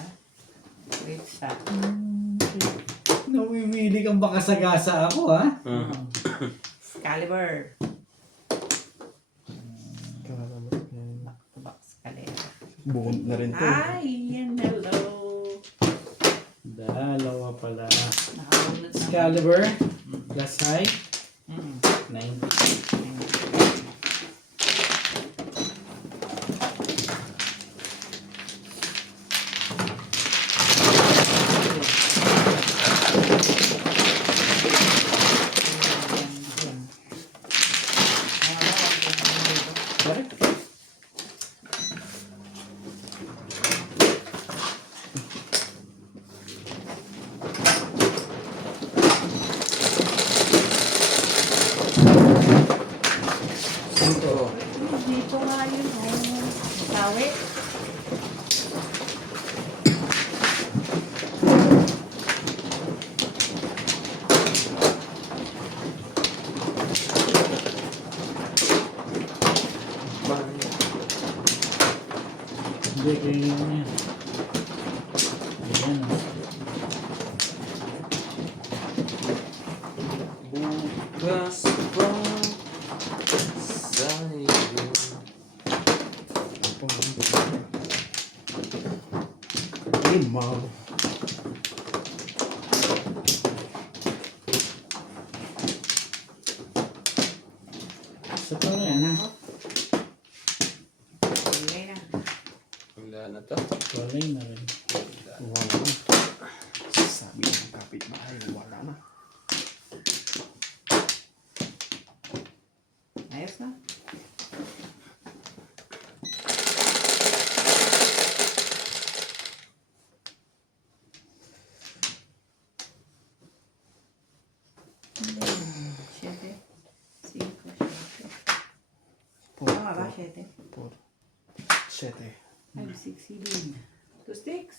Wait sa. Nawiwili kang baka sagasa ako ha. Excalibur. Back to back Excalibur. Bunot na rin to. Ay, yan, hello. Dalawa pala. Nakabunod na. Excalibur. Plus high. Mm. 90. Correct. Ito. Dito nga yun, oh. Tawi. Hindi, kaya ano yan. Ayan, oh. Bukas pa sa'yo. Limaw. Sa to na yan, ha? Ilay na. Wala na to. Walay na rin. Wala na. Sabi ng kapitbahay, wala na. Ayos na. Siete. Cinco, siete. Tama ba? Siete. 7. 5, 6, 7. 2 sticks.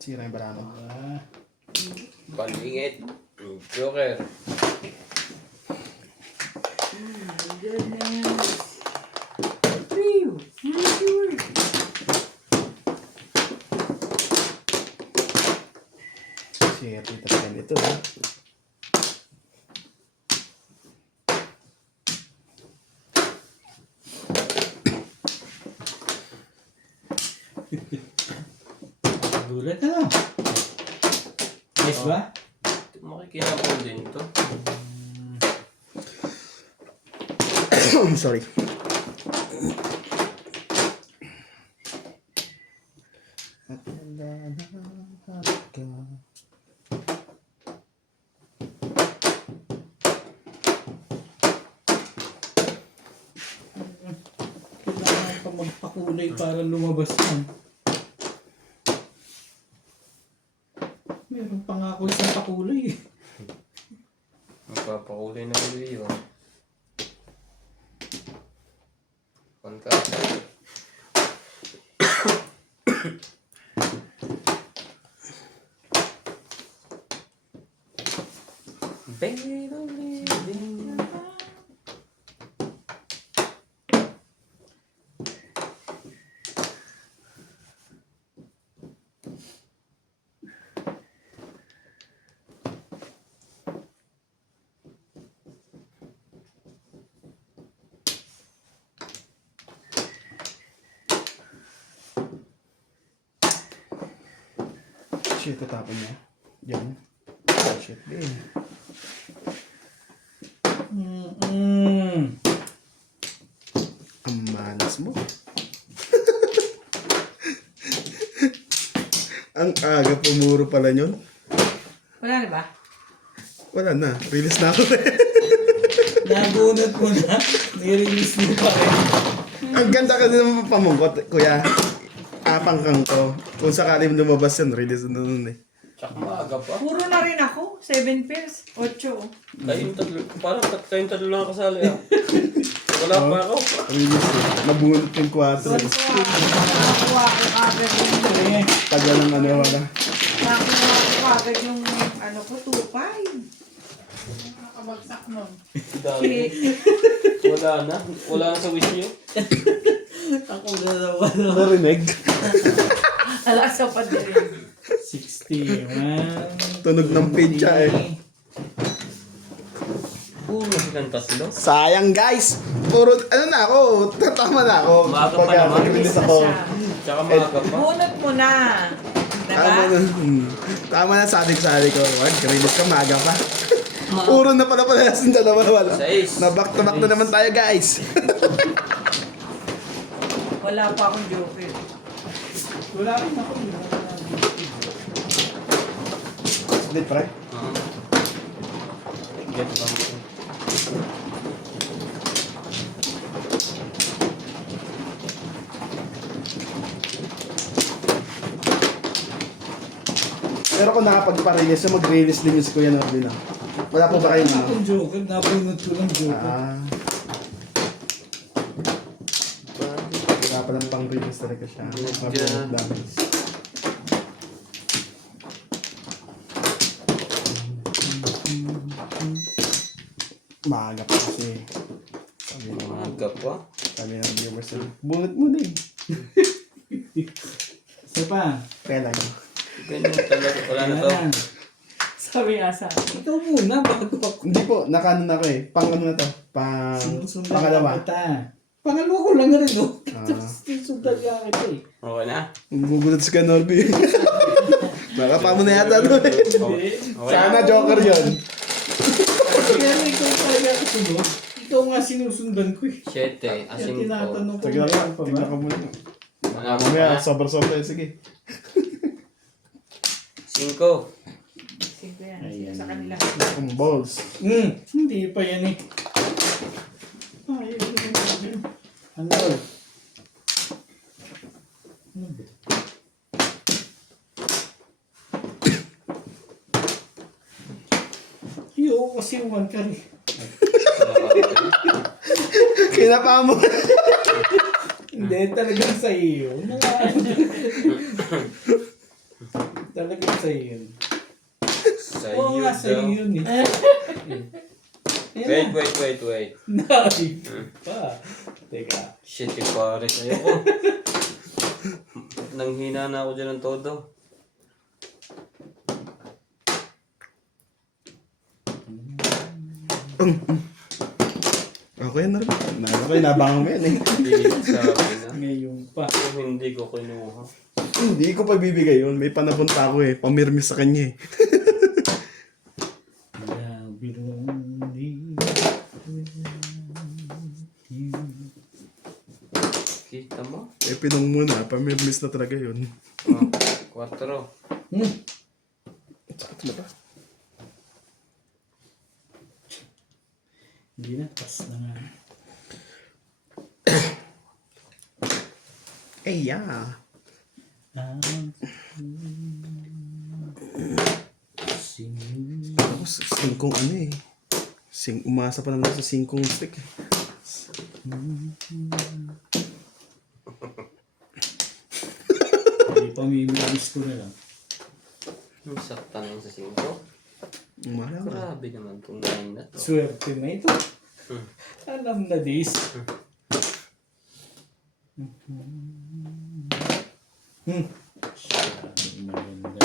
Sira yung barano. Ah, Palingit. Joker. Goodness. Phew. Sure. Sira talaga nito. Ha? gulat na lang. Ayos ba? Makikinapon din to. Sorry. Kailangan pa magpakulay para lumabas yan. Meron pa nga ako isang pakulay. Magpapakulay na ulit yun. Konta. Baby, living. Shit, tatapon niya. Yan. Shit, din. Ang malas mo. Ang aga pumuro pala yun. Wala na ba? Wala na. Release na ako. Nabunot mo na. Nirelease mo pa rin. Ang ganda kasi naman pamungkot, kuya. Apang kang ko. Kung sakali lumabas yan, release na nun eh. Tsaka maaga pa. Puro na rin ako. 7 pairs. 8. Kayong tatlo. Parang kayong tatlo lang kasali ah. Wala pa ako. Release eh. Nabunot yung 4. Nakakuha ko agad yung Tagal ng ano wala. nakakuha ko agad yung ano ko, 2.5. Nakabagsak nun. Dami. Wala na. Wala na sa wish niyo. Ako na naman. Narinig. Alas sa padirin. 61. Tunog ng pizza eh. Puro silang tatlo. Sayang guys. Puro, ano na ako. Tama na ako. Maaga pa Pagka naman. nag-release ako. Tsaka maaga pa. Bunot mo na. Diba? Tama na. Tama na sadik-sadik ko. Nag-release ka maaga pa. Puro na pala yung dalawa. Wala. 6. Na back to back na naman tayo guys. Wala pa akong joker. Wala rin ako. Split pre. Get ba mo? Pero kung nakapagpa-release, mag-release din yung si Kuya Norby lang. Wala po ba kayo Wala na? akong joker. Nabunot ko lang joker. Ah. Wala palang pang-release talaga siya. Mabunod lang. Maaga pa kasi. Sabi ng Maaga pa. viewers. Bunot mo din. Isa pa. Kaya lang. Ganyan talaga. Wala na to. Ayan. Sabi nga sa akin. Ikaw muna bago ako. Hindi po, nakaano na ako eh. Pang ano na to? Sinusundan Pangalawa. kita. Pangalawa ko lang rin, no? Ah. Sinusundan ka kita eh. Okay na? Gugulat si Kanorby. Nakapa mo na yata to eh. Hindi. Sana Joker yun. Kaya ikaw talaga kasunod. Ikaw nga sinusundan ko eh. 7. Kaya Asing tinatanong ko. Sige lang, meron pa ba? tignan ko muna. Wala ko Mamaya, na. sobra-sobra yun. Sige. 5. Sino yan? Ayan. Sa kanila. Ang balls. Hindi pa yan eh. Ay, ano? Ano ba? Iyo, kasi one ka rin. Kinapa mo. Hindi, talagang sa iyo. Talagang sa iyo. Sa Oo iyo nga, sa daw. iyo yun eh. Wait. Nai pa. Teka. Shit, yung pare. Ayoko. Nanghina na ako dyan ng todo. Okay na rin. Okay, nabangan mo yan eh. Hindi sabi na. Ngayon pa. Kung hindi ko kinuha. Hindi ko pagbibigay yun. May panapunta ako eh. Pamirmis sa kanya eh. Kita mo? Eh, pinong muna. Pamirmis na talaga yun. Oh, 4. Sakit na ba? Hindi na, pas na nga. Eh, yeah. Ako, singkong ano eh. Umasa pa naman sa singkong stick eh. Hindi pa mimilis ko na lang. Yung saktan yung sa 5. Umala ka. Grabe naman itong 9 na to. Swerte na ito. Alam na this. Maganda.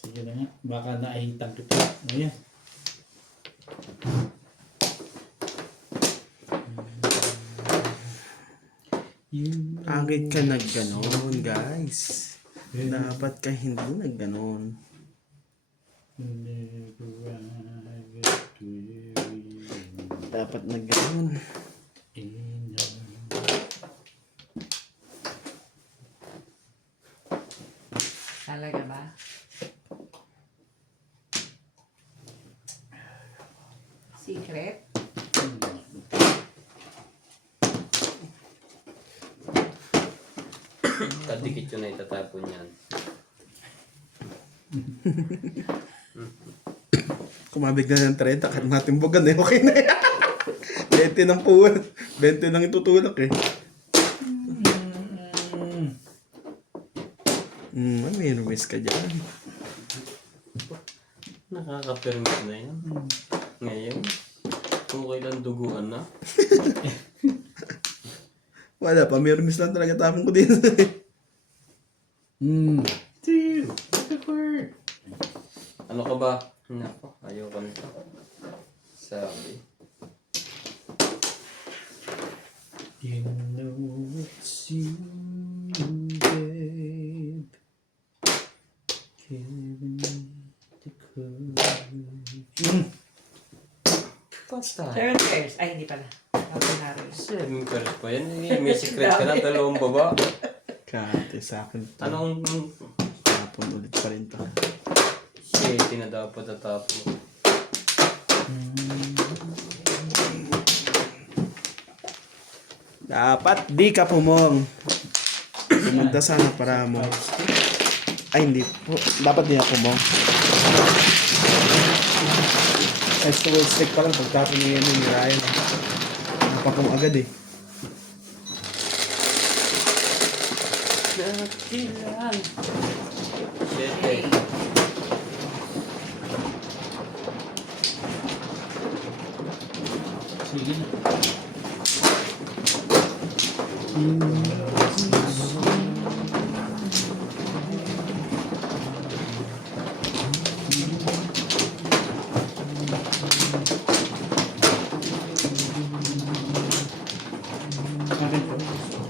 Sige na nga, baka naahitan kita. Ayan. Agad ka nagganon, guys. Dapat ka hindi nagganon. Dapat nagganon. Talaga ba? Secret? Kadikit yun na itatapon yan. Kumabig na ng 30, kahit matimbogan eh, okay na yan. 20 ng puwan. 20 lang itutulak eh. May rumis ka dyan. Nakaka-permit na yan. Ngayon, kung kailan duguan na. Wala pa, may rumis lang talaga tapon ko dito. Ano ka ba? Nako, ayoko nito. Sabi. You know it's you, babe. Giving me the courage. Basta. 7 pairs. Ay, hindi pala. Ordinary. 7 pairs pa yan. May secret ka na, 2 baba. Kate, sa akin to. Anong Tapon ulit pa rin to. 7 na dapat natapon? Dapat di ka pumong. Pumunta sana para mo. Ay, hindi po. Dapat di na pumong. Next to stick pa lang. Pagtapon niya yun ni Ryan. Napapong agad eh. Nakilang. Okay. 7. Sige na. Akin to.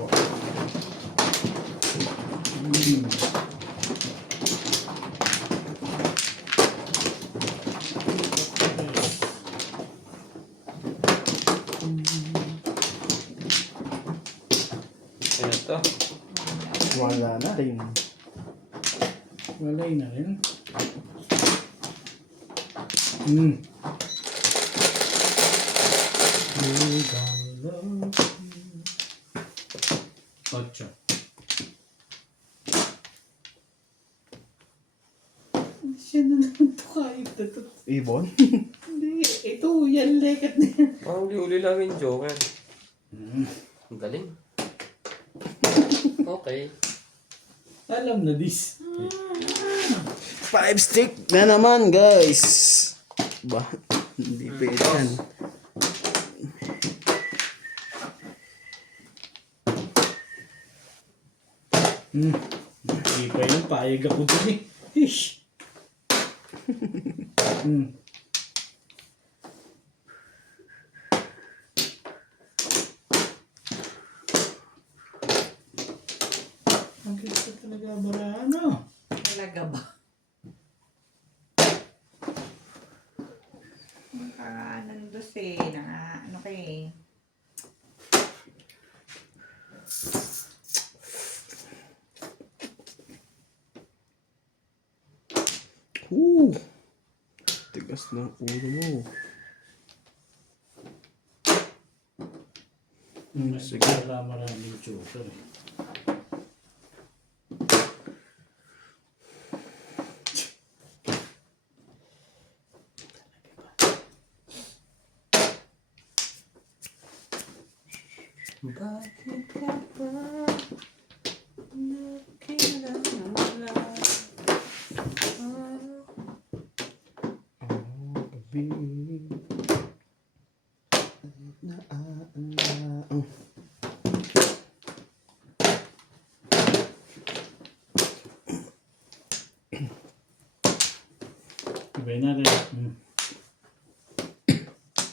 Ano to? Wala na rin. Walay na rin. Hmm. Ocho. Siya na naman ito kahit ito. Ibon? Hindi, ito yan, lekat na yan. Parang huli lang yung Joker. Hmm. Ang galing. Okay. Alam na this. 5 stick na naman, guys. Ba? Hindi pwede yan. Hmm. Hindi pa yun, payag ako dun eh. Ish. Hmm. Ang gusto talaga barano. Talaga ba? Nandos eh. Ano kay. Tigas ng ulo mo. Sige. Maraming joker eh. Bakit ka ba nakilala? Gabi. Ibay na rin. Hmm.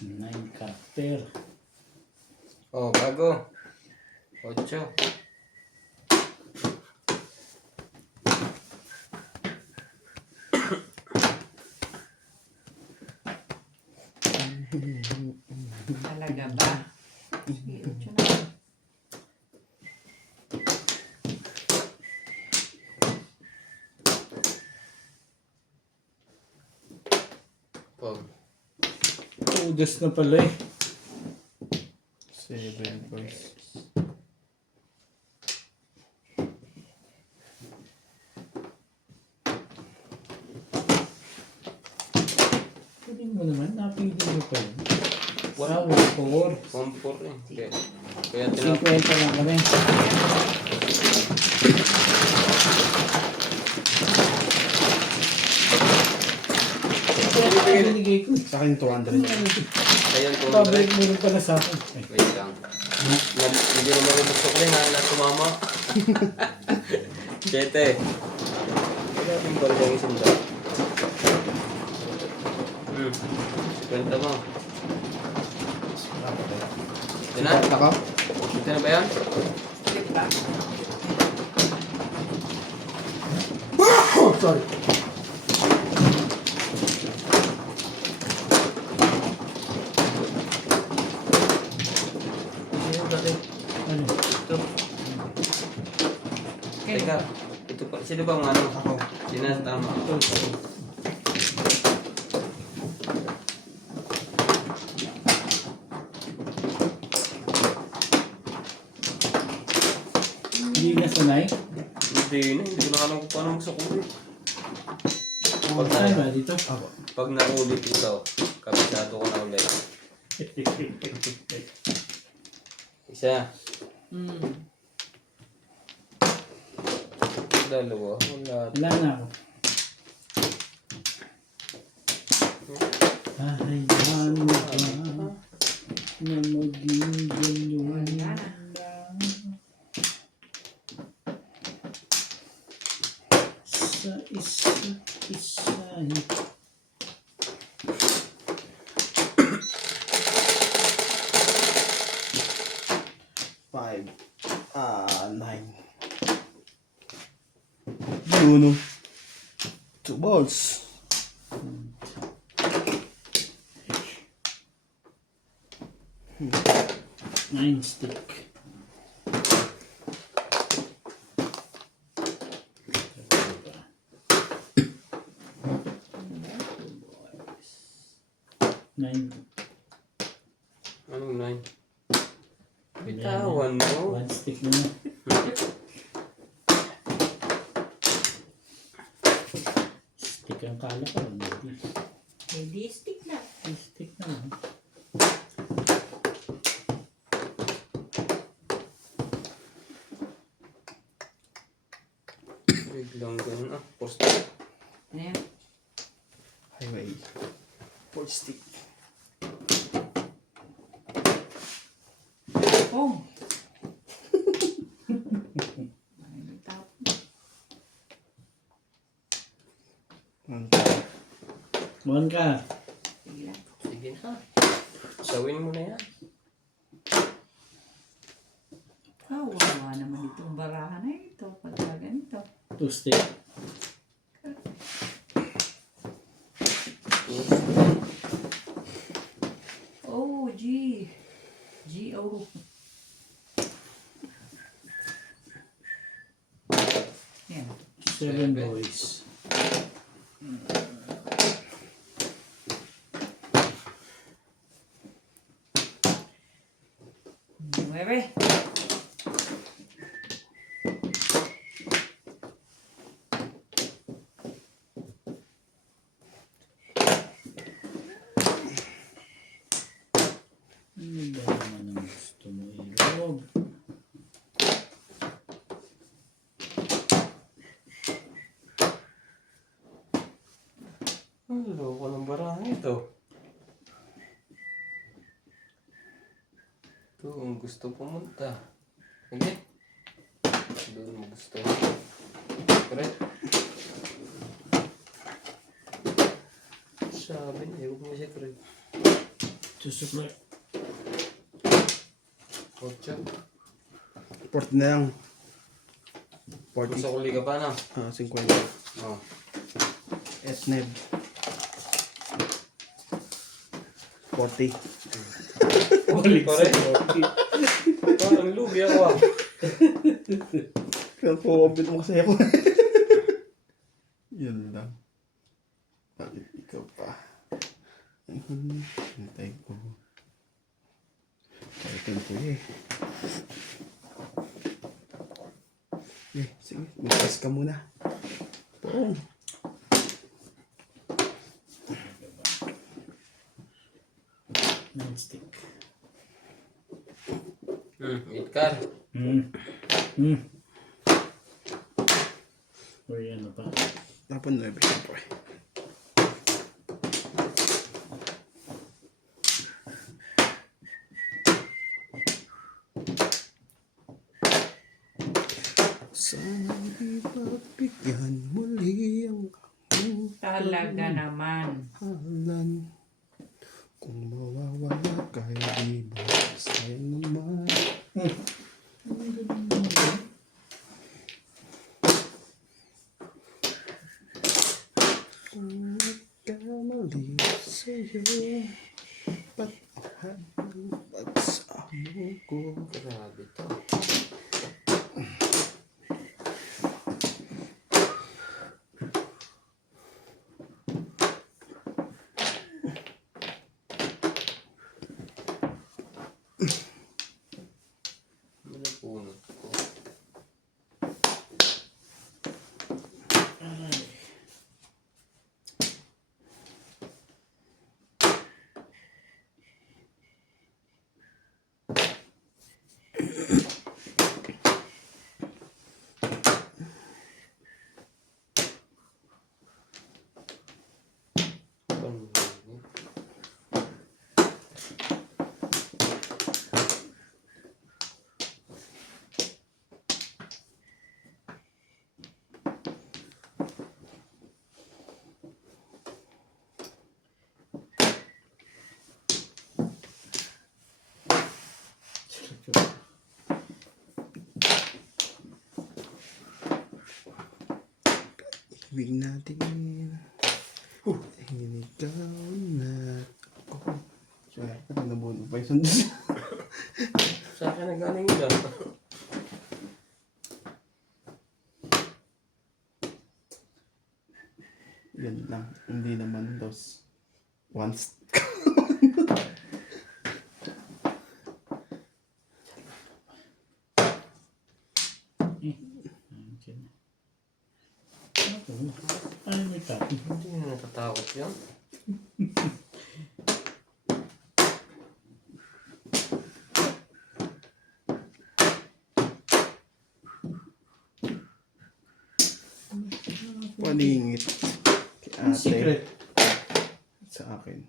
9 carter. Oh, bago. 8. Talaga ba? Sige, ocho na. Pag. Udas na pala eh. 7 boys. Pwede mo naman, napili mo pa yun. Wala. Wow, 4. 1-4 eh. Kaya 50 lang kami. Kaya binigay ko. Sa akin 200. Kaya kung Pabalik mo rin pala sa akin. Ay, wait lang. Hindi mo marunong sukli na tumama. 7. Wala yung bargang isang daan. Kwenta mo. Ito na? Ako? Ito na ba yan? Sige ba? Oh, sorry. Sino ba ito? ano? Ito. Teka. Ito pa. Sino ba ang ano? Ako. Sino na tama? Hindi na sanay? Hindi na. Hindi ko na alam kung paano magsukuli. Pag Sanay na, ba dito? pag naulit ito, kabisado ko na ulit. Isa. Dalawa. Wala. Wala na ako. Hayaan mo ba na maging ganyan lang? Sa isa't isa. 5, 9. Bruno. 2 balls. Nine stick. Nine. Anong 9? Bitawan mo. One stick na. Stick ang kala ko. Hindi stick na. Stick na lang. Biglang ganun ah. Post. Ano yan? Highway. 4 stick. Oh! Ay, tap. One ka. Sige lang. Sige na. Sawin mo na yan. Kawawa naman itong barahan na ito. Pagka ganito. Two stick. Oh, G. G-O. Yan. Seven boys. Nueve. Ano ba naman ang gusto mo ilog? Ang loko ng barahan ito. Ito ang gusto pumunta. Sige. Doon mo gusto. Correct. Sabi niya, huwag mo siya correct. Susupply. Ocho. 40 na lang. 40. Gusto ko liga pa na. 50. Oh. Etneb. 40. Correct. Parang lugi ako ah. Kaya po, kapit mo kasi ako. Yan lang. Bakit ikaw pa? Hintay ko. Kaitin ko eh. Sige, mag-pass ka muna. Boom. Nine stick. Itkar. Or ano pa? Dapat 9 siyempre. Sana di pagbigyan muli ang aming Talaga naman. halan. Kung mawawala ka, di ba sayang naman. Kung nagkamali sa'yo, ba't ang pagsamo ko? Grabe to. Ano punot ko? pag-ibig natin. Ikaw na ako. Sorry, nabuno pa yung sandal. Sa akin na galing yun. Yan lang. Hindi naman dos. Once. Ano may tapo? Hindi na natatakot yun. Paningit. Kay ate. Secret. Sa akin.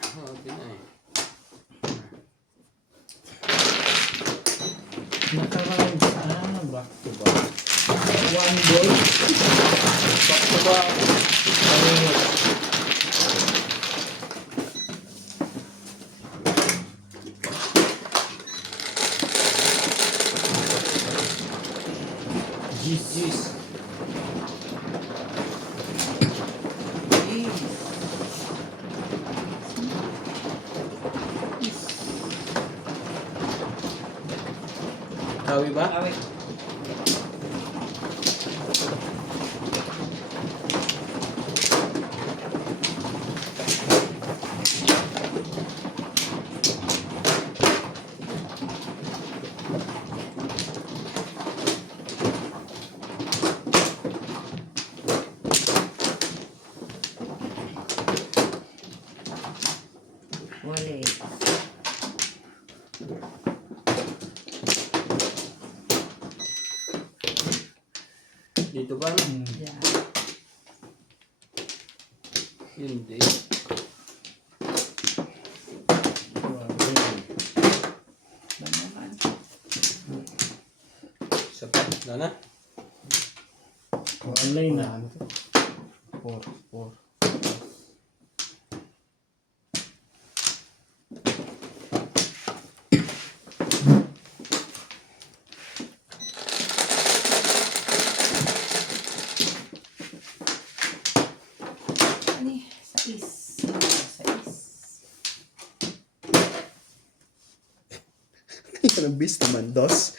Sabi na eh. Nakaraan back to back. One ball. Back to back. Gis. Kawi ba? Awit. Wala eh. Dito ba? Yeah. Hindi. Naman. Isa pa. Wala na. Online na. Ano to? 4. Ani, sais. Sais. Yan ang bis naman. Dos.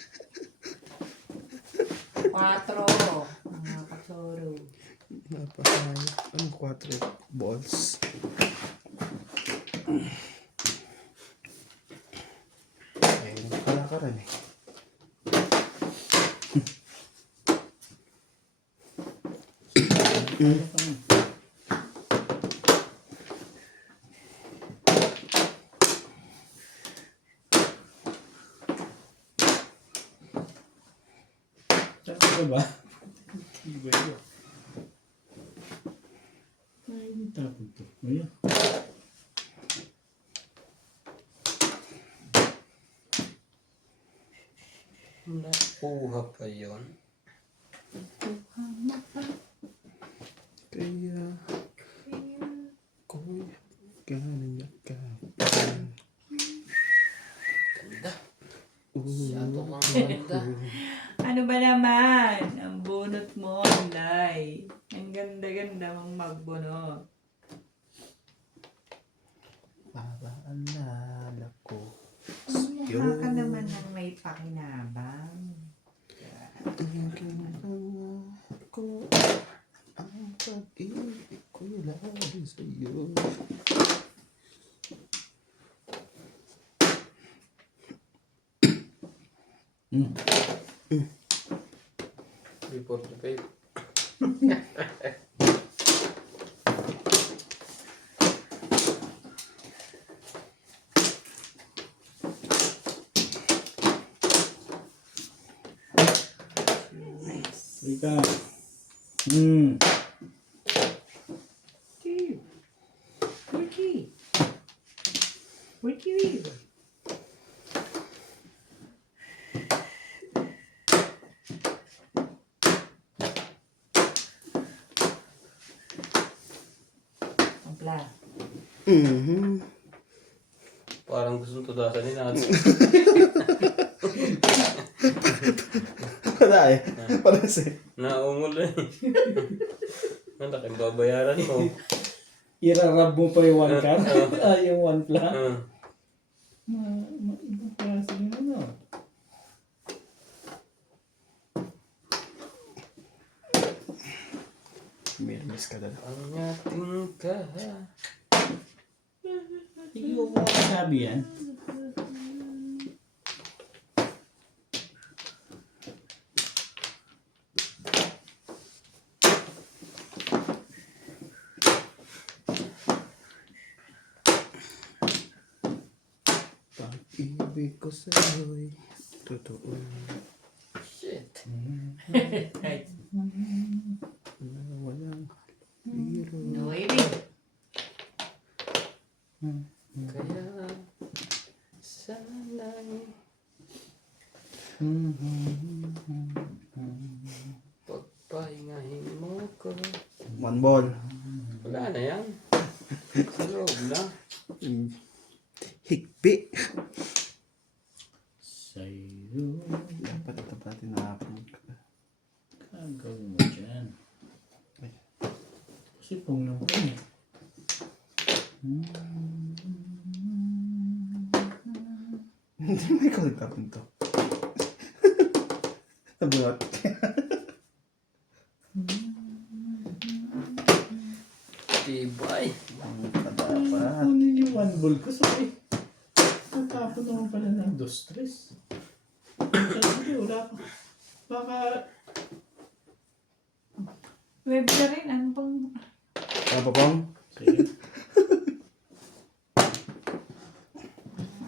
4. Mga katsoro. Napakaya. Anong 4 balls? Ayun, kalakaran eh. Saan ba? Iba yun. Ay, may tapon to. Ayan. Nakuha pa yun. Kaya ko'y ganyan ka. Ganda. Ooh. Masyado kang ganda. Ano ba naman? Ang bunot mo, Lay. Ang ganda-ganda mong magbunot. Para alala ko. Mukha ka naman ng may pakinabang. Ang ginawa ko. Ang pag-ibig ko lagi sa'yo. Report to pay. Ika. Dude. Ricky. Ricky Weaver. Ampla. Mhm. Parang gustong tudasan ni natin. Wala eh. Parang Naungol eh. Ang laking babayaran mo. Irarab mo pa yung one card? Yung one pla? Ah. Ibang klase yun ano. Mirmis ka dala. Ang ating Hindi ko sabi yan. Pag-ibig ko sa'yo'y totoo Shit. na walang biro. No, baby. Kaya sana'y pagpahingahin mo ko. One ball. Wala na yan. Sa loob na. Higpi. Sa'yo. Dapat ito natin na-upload ka. Gagawin mo dyan. Kasi pong lang po eh. Hindi mo ikaw nagtapon to. Nabuhat. Tibay. Dapat. Kunin yung one ball ko. Sabi, natapon naman pala ng 2-3. Sabi, wala pa. Baka, Web na rin. Ano bang... Ano pa pong? sige.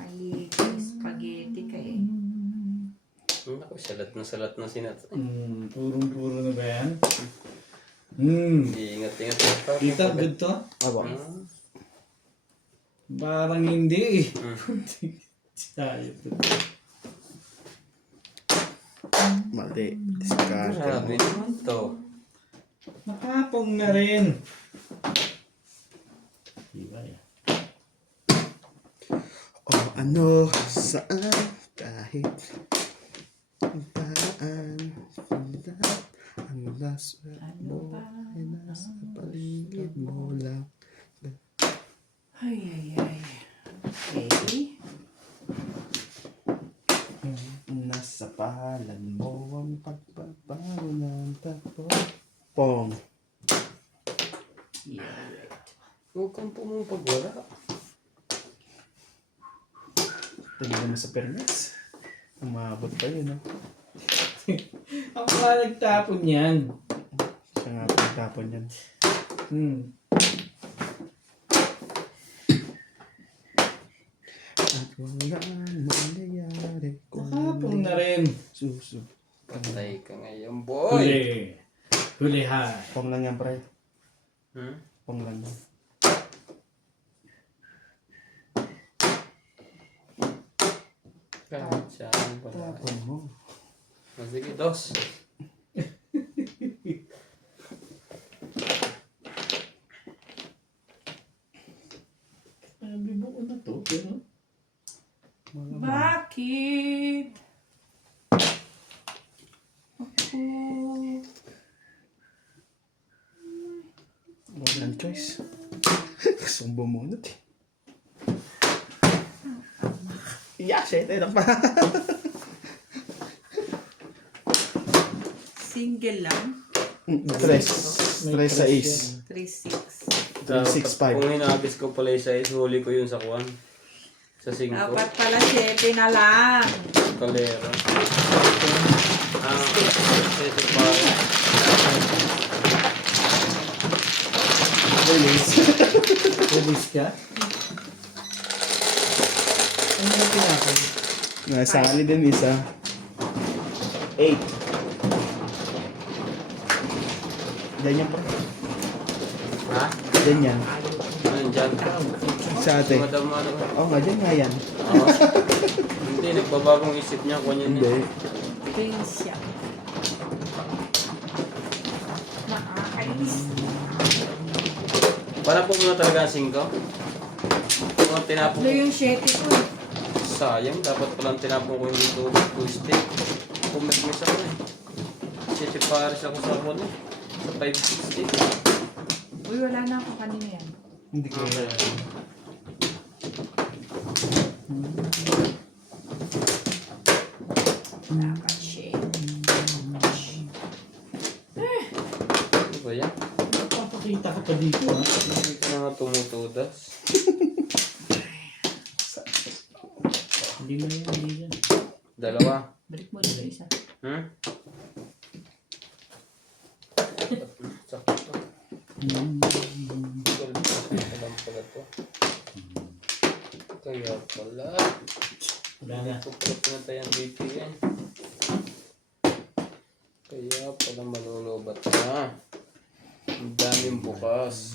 Ay, spaghetti ka eh. Ako, salat na sinat. Purong-puro na ba yan? Ingat-ingat. Kita, good to? Aba. Parang hindi eh. Tayo to. Mali. Diskarte Grabe mo. naman to. Nakapong na rin. Diba yan? O ano, saan, kahit paraan, ang laswat mo ay nasa paligid mo lang. Ay, ay, ay. Okay. Nasa pahalan mo ang pagbabago ng tapo. Pong. Huwag kang pumupag wala. Dali naman sa permits. Umabot pa yun, no? Ako nga nagtapon yan. Siya nga pagtapon yan. At walang mangyayari kung Nakapong na rin. susub. Patay ka ngayon, boy. Huli. Hulihan. Pong lang yan, pre. Hmm? Pong lang yan. Kahit saan pala. Tapon mo. Sige, dos. Bibuo na to, pero Bakit? Ako. Walang choice. Gusto kong bumunot eh. Yeah, shit. Ayun pa. Single lang. Tres sa ace. 3-6. 3-6-5. Kung hinabis ko pala yung size, huli ko yun sa kuwan. Sa 5. Dapat pala 7 na lang. Kalera. Ito pa. release ka. Ano na pinapay? Nasali din isa. 8. Ganyan pa. Ha? Ganyan. Ano dyan? Sa ate. Madam, ano? Oo nga, dyan nga yan. Oo. Hindi, nagbabagong isip niya kung yan. Hindi. Prinsya. Nakakainis. Para po muna talaga ang 5. Kung palang tinapon Ano ko. yung 7 ko eh. Sayang, dapat palang tinapon ko yung dito twisted. Pumis-mis ako eh. City Paris ako sa ako eh. Sa 560. Uy, wala na ako kanina yan. Hindi ko. Dapat shade. Ano ba yan? Papakita ka pa dito ha. Hindi ka na nga tumutudas. Hindi mo yan, hindi yan. Dalawa. Balik mo dito isa. Hmm? Sakto. Alam pala to. Kaya pala. Wala na. Pupulot na tayong BTN. Kaya pala malulubat na. Ang daming bukas.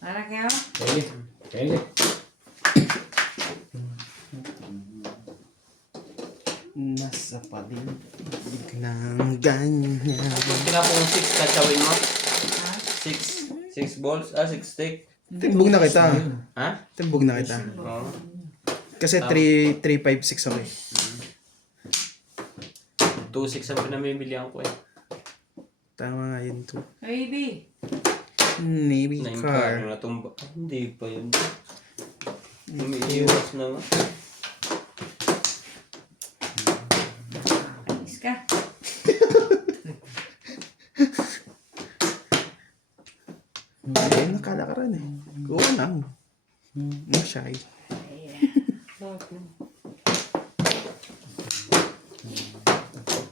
Para kayo? Pwede. Pwede. Nasa paligid ng ganyan. Tinapong 6 katsawin mo? Ha? 6 balls? 6 stick? Timbog na kita. Ha? Timbog na kita. Oo. Kasi 356 ako eh. 2-6 ang pinamimilihan ko eh. Tama nga yun to. Baby. Navy Name car. card na tumba. Hindi pa yun. Umiiwas na nga. Alis ka. Ayun, nakalakaran eh. Oo lang. Shy. Pag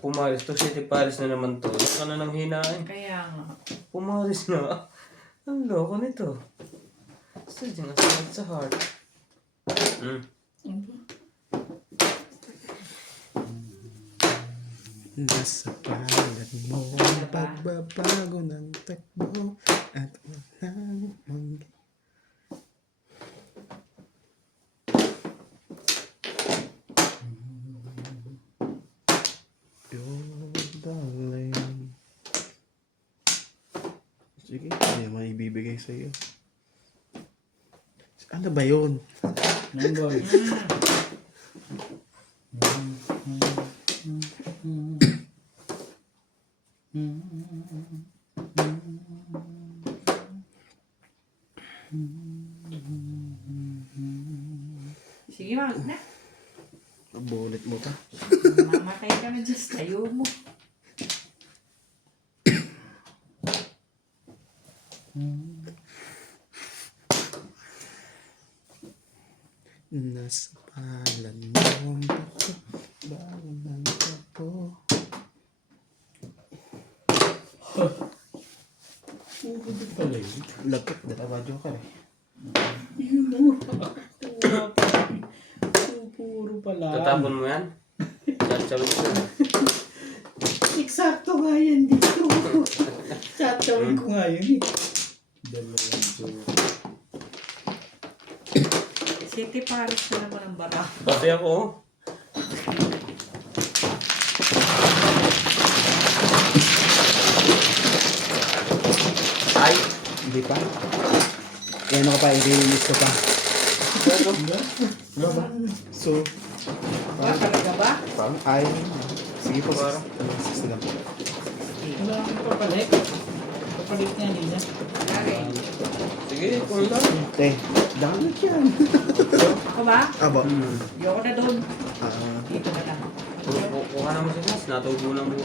pumalis to, City Paris na naman to. Yung ka na nang hinain. Kaya nga. Pumalis na. Ang loko nito. Sadya nga sakit sa heart. Nasa palad mo ang pagbabago ng takbo at walang Your darling. Sige, hindi naman ibibigay sa iyo. Ano ba yun? Number. Sige, wag na. Bulit mo pa. Mamatay ka na dyan. Tayo mo. Nasa palad mo ang pagbabago ng takbo. Puro pala yun. Lagkit, dalawa joker eh. Yun o. Puro pala. Tatapon mo yan? Satsawin ko. Eksakto nga yan dito. Tatawin ko nga yun eh. Dalawang joke. City Paris na naman ang bara. Pati ako. Ay! Hindi pa. Eh, ano ka pa, i-release ko pa. Ano ba? So, Talaga ba? parang ay. Sige po, Parang. 6 lang. Wala akong papalit. Papalit nga nila. Lari. Sige, kung lang. Damage yan. Ako ba? Aba. Ayoko na doon. Ah, Dito na lang. Kuha naman si Gas. Natubo lang mo.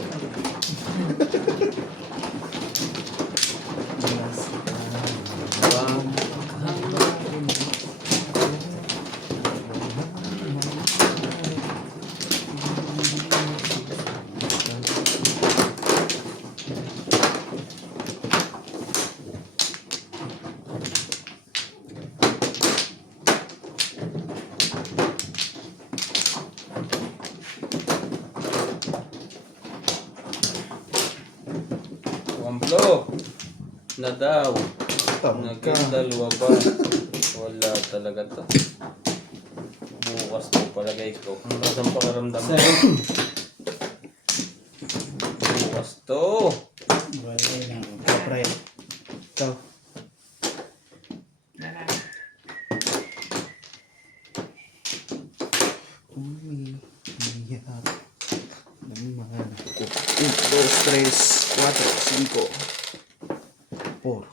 Wamblo. Na daw. Naging dalawa ba? Wala talaga to. Bukas to palagay ko. Bukas ang pakaramdam ko. Bukas to. Wala na. Kapre. Mga naku. 1, 2, 3, 4, 5. 4.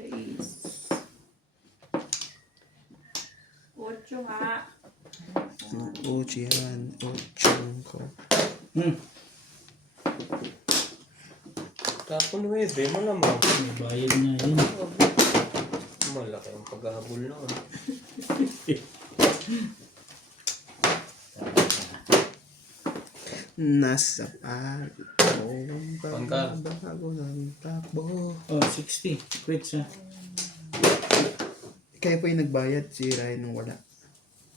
6. 8 nga. 8 yan. 8 ko. Tapon 9, malamang. May bayad na yun. Malaki ang paghahabol noon. Nasa pagkong Pangkal. bago ng takbo. Oh, 60. Quit siya. Kayo po yung nagbayad, si Ryan nung wala.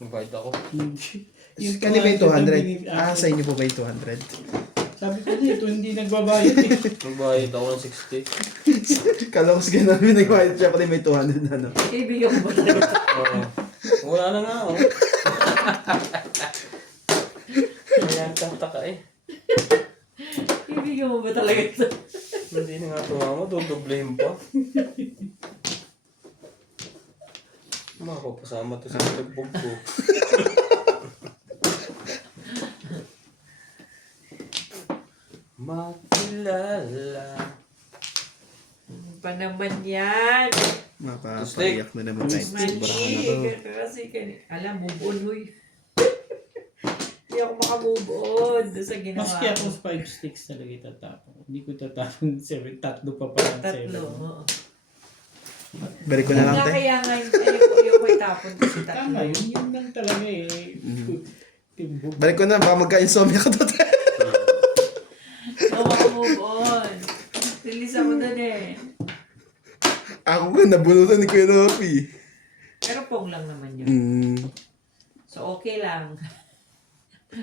Nagbayad ako. Kani ba yung 200? Sa inyo po ba yung 200? Sabi ko na ito, hindi nagbabayad eh. Nagbayad ako ng 60. Kala ko sige namin nagbayad siya pati may 200 na no. Ibigyan mo ba talaga? Oo. Wala na nga ako. Kaya tataka eh. Ibigyan mo ba talaga ito? Hindi na nga tumama, dudublehin pa. Makapasama to sa tugbog ko. Makilala. Pa naman yan. Mapapayak na naman tayo. Sobrang na to. Mali. Kasi alam, move on, huy. Hindi ako makamove on doon sa ginawa Maski ako ko. 5 sticks talaga itatapon. Hindi ko tatapon 7. Tatlo pa pala 7. Tatlo. Oo. Balik ko na lang Nga tayo. kaya nga, yung ko itapon kasi tatlo. Tama, yun lang talaga eh. Timbog. Balik ko na, baka magka-insomnia ka to tayo. Oo, makamove on. Release ako doon eh. Ako nga, nabunutan ni Kuya Nopi. Pero pong lang naman yun. So okay lang.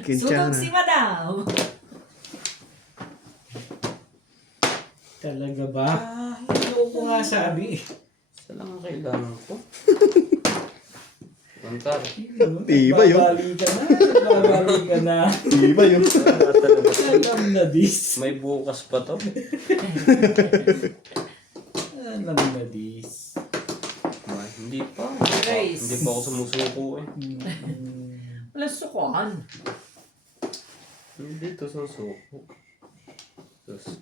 Kincha Sunog na. si Madam. Talaga ba? Hindi ko nga sabi. Isa lang ang kailangan ko. Mantar. Tiba yun. Babali ka na. Babali ka na. Iba yun. Alam na this. May bukas pa to. Alam na this. Ay, hindi pa. Guys. Hindi pa ako sumusuko eh. Wala sukuan. Hindi to susuko. Sus.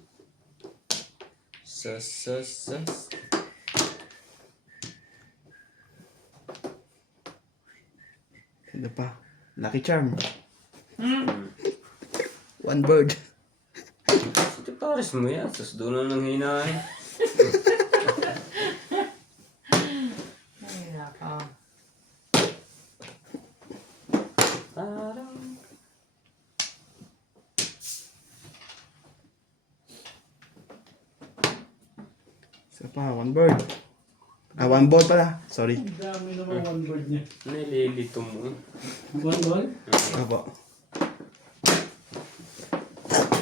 Ano pa? Lucky Charm. One bird. Ito pares mo yan. Sus doon na nang hinahin. Ay, naka. Parang... Isa pa, one bird. One ball pala. Sorry. Ang dami naman one word niya. Nililito mo eh. One ball? Apo.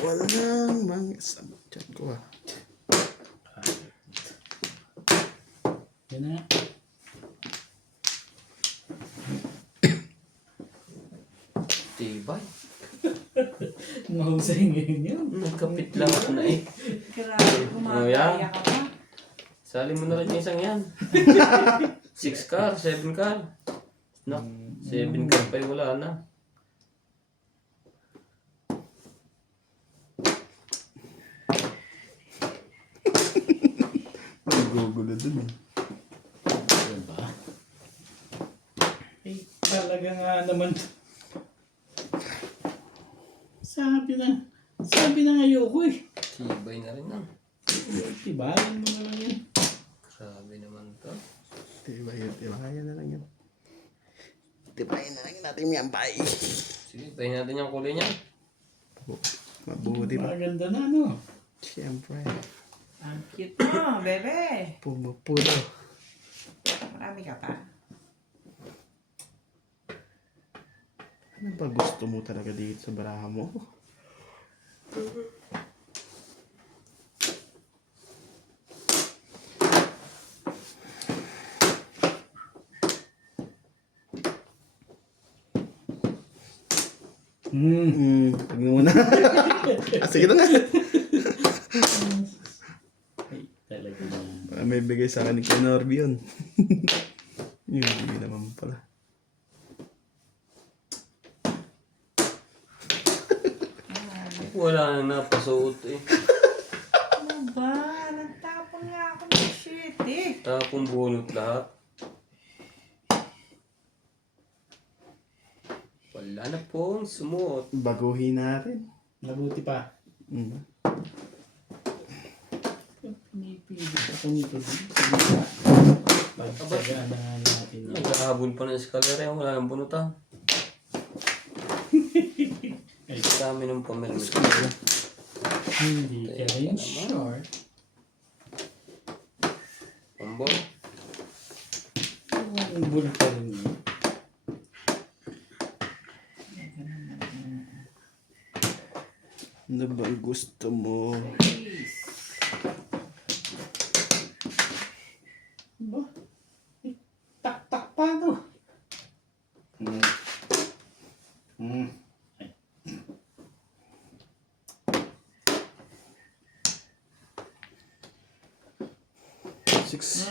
Walang mga chat ko ah. Yan na. Tibay. Mahusay ngayon yun. Nagkapit lang ako na eh. Grabe, kumakaya ka pa. Sali mo na rin yung isang yan. 6 car, 7 car. No, 7 car pa yung wala na. Nagugulo dun eh. Diba? Eh, talaga nga naman. Sabi na ayoko eh. Tibay na rin ah. Tibayan mo naman yan. Grabe naman to. Tibayan na lang yan. Tibayan na lang natin yan, bye. Sige, tayo natin yung kulay niya. Mabuti ba? Maganda na no. Siyempre. Ang cute mo, bebe. Pumupulo. Marami ka pa. Ano ba gusto mo talaga dito sa baraha mo? Pag muna. Sige na nga. Ay, talaga na. May bigay sa akin ni Kuya Norby yun. Yun, hindi naman pala. Wala nang napasuot eh. Ano ba? Nagtapon nga ako ng shit eh. Tapong bunot lahat. Wala na pong sumuot. Baguhin natin. Mabuti pa. Mm. Pinipilit ako nito. Pagsagaan na nga natin. Naghahabol pa ng eskalera, wala nang bunutan. Ay, Sa amin ng pamilya. hindi ka rin sure. Pambol. Ang bulo pa rin yun. Ano ba ang gusto mo? Ba? Tak-tak pa to. Six.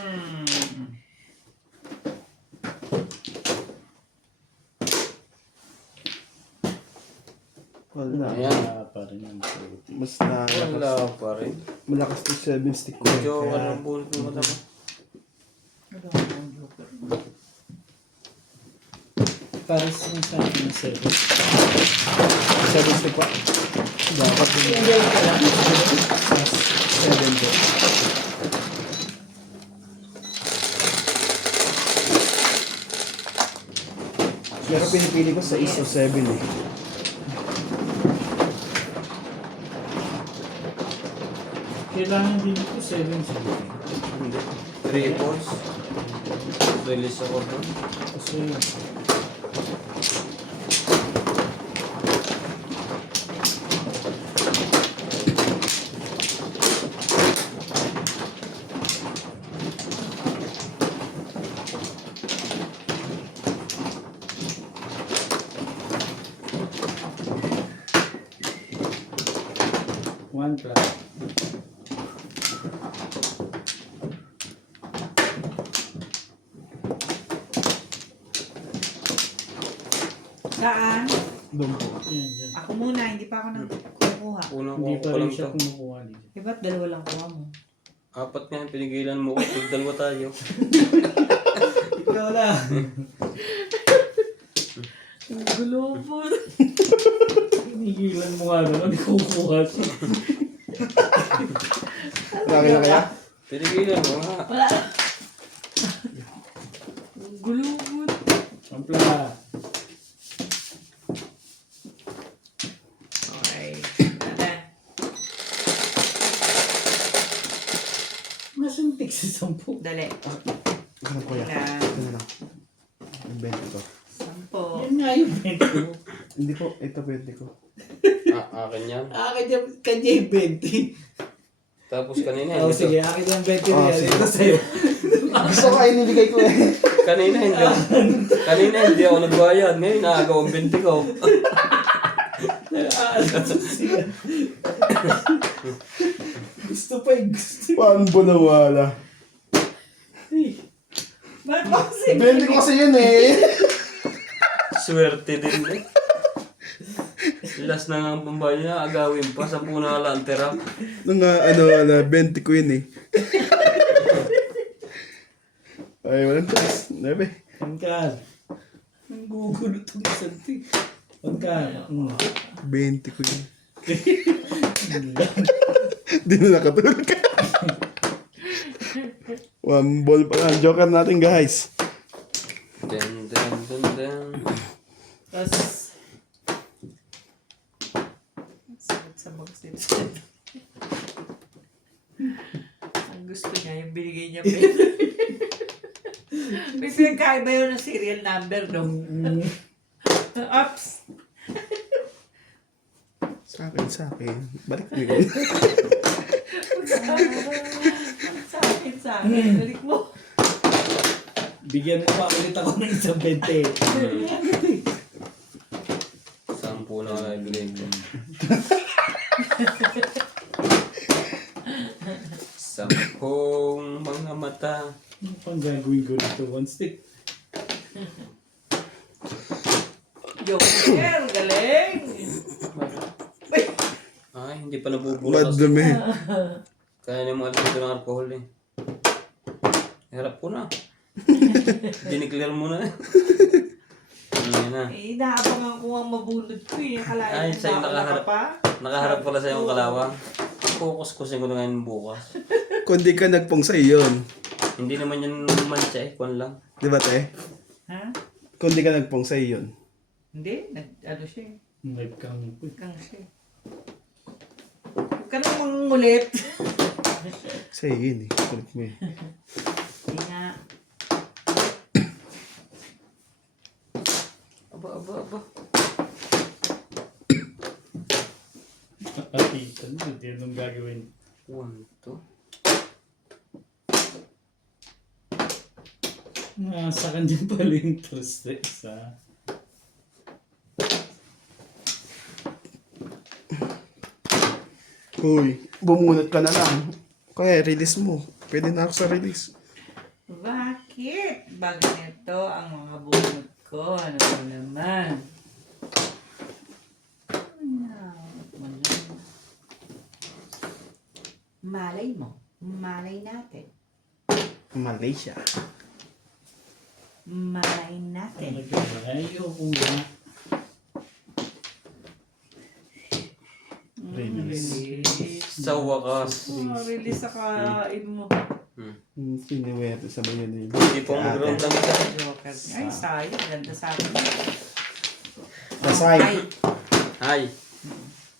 Wala. Ayan. Wala pa rin ang puti. Mas nalakas. Wala pa rin. Malakas to 7 stick ko. Medyo Kaya- walang bunot ng mata mo. Pares yung sa akin ng 7. 7 stick pa. Dapat yung mas 7 to. Pero pinipili ko sa 6 o 7 eh. Kailangan din ito 7 siguro. Hindi. Triples. Release ako doon. Kasi one plus. Saan? Doon po. Yan, yan. Ako muna, hindi pa ako nang kukuha. Unang Hindi kuha pa ko rin lang siya to. kumukuha dito. Eh, ba't dalawa lang kuha mo? Apat nga yung pinigilan mo ko. Dalawa tayo. Ikaw lang. Ang gulo po. Hinigilan mo nga naman, di kukuha siya. Laki na kaya? Pinigilan mo nga. Wala. Ang gulo po. Ampla. Okay. Masuntik sa 10. Dali. Ano ko yan? Ilan? Ano lang? Yung 20 ko. 10. Yan nga yung 20 mo. Hindi po, ito 20 ko. Akin yan. Kanya yung 20. Tapos kanina. Oh, hindi sige, to- akin yung 20 Oh, niya. sige. Ito sa'yo. Gusto ko ay niligay ko eh. Kanina hindi ako nagbayad. Ngayon naagaw ang 20 ko. Gusto pa yung gusto. Paano na wala? Ba't ba kasi? 20 ko kasi yun eh. Swerte din eh. Last na nga ang pambayad niya, agawin pa. 10 na lang tira. Nung wala, 20 ko yun eh. Ay, walang choice. Nebe. Pangkal. Ang gugulo itong isang ti. Pangkal. 20 ko yun. Di na nakatulog ka. One ball pa lang. Joker natin guys. Den, den, den, den. Tapos, Sakit sa magsit. Ang gusto niya, yung binigay niya. May pinagkaiba yun ng serial number, no? Ups! Sa akin. Balik mo yun. Sa akin. Balik mo. bigyan mo pa ulit ako ng isang 20. 10 na lang ibigay ko. 10 mga mata. Ano pang gagawin ko dito? One stick. Joker, galing! Hindi pa nabubura kasi. Madumi. Kaya na mga dito ng alcohol eh. Harap ko na. Diniclear mo na. Ayan na. Eh, naabangan ko ang mabunod ko eh. Akala Ay, ko sa'yo wala nakaharap. ka pa. Nakaharap pala sa yung kalawang. Focus-kusin ko na ngayon bukas. Kundi ka nagpungsay yun. Hindi naman yan mancha eh. Kwan lang. Di ba, te? Ha? Kundi ka nagpungsay yun. Hindi, ano siya eh. Webcam ko. Kang siya eh. Huwag ka nang mangulit. Sa'yo yun eh. Kulit mo eh. Hindi nga. Aba. Atitan mo, hindi anong gagawin. 1, 2. Nasa kanya pala yung toasters, ha? Uy, bumunot ka na lang. Kaya release mo. Pwede na ako sa release. Bakit? Ganito ang mga bunod ko. Ano ba naman? Malay mo. Malay natin. Malaysia. Malay natin. Talaga ba? Ayoko nga. Release. Sa wakas. Release sa kain mo. Siniwerte sa bayan na yun. Hindi pa mag-round lang isa. Joker. Ay, sayang. Ganda sa akin. Nasay. Ay, Hi.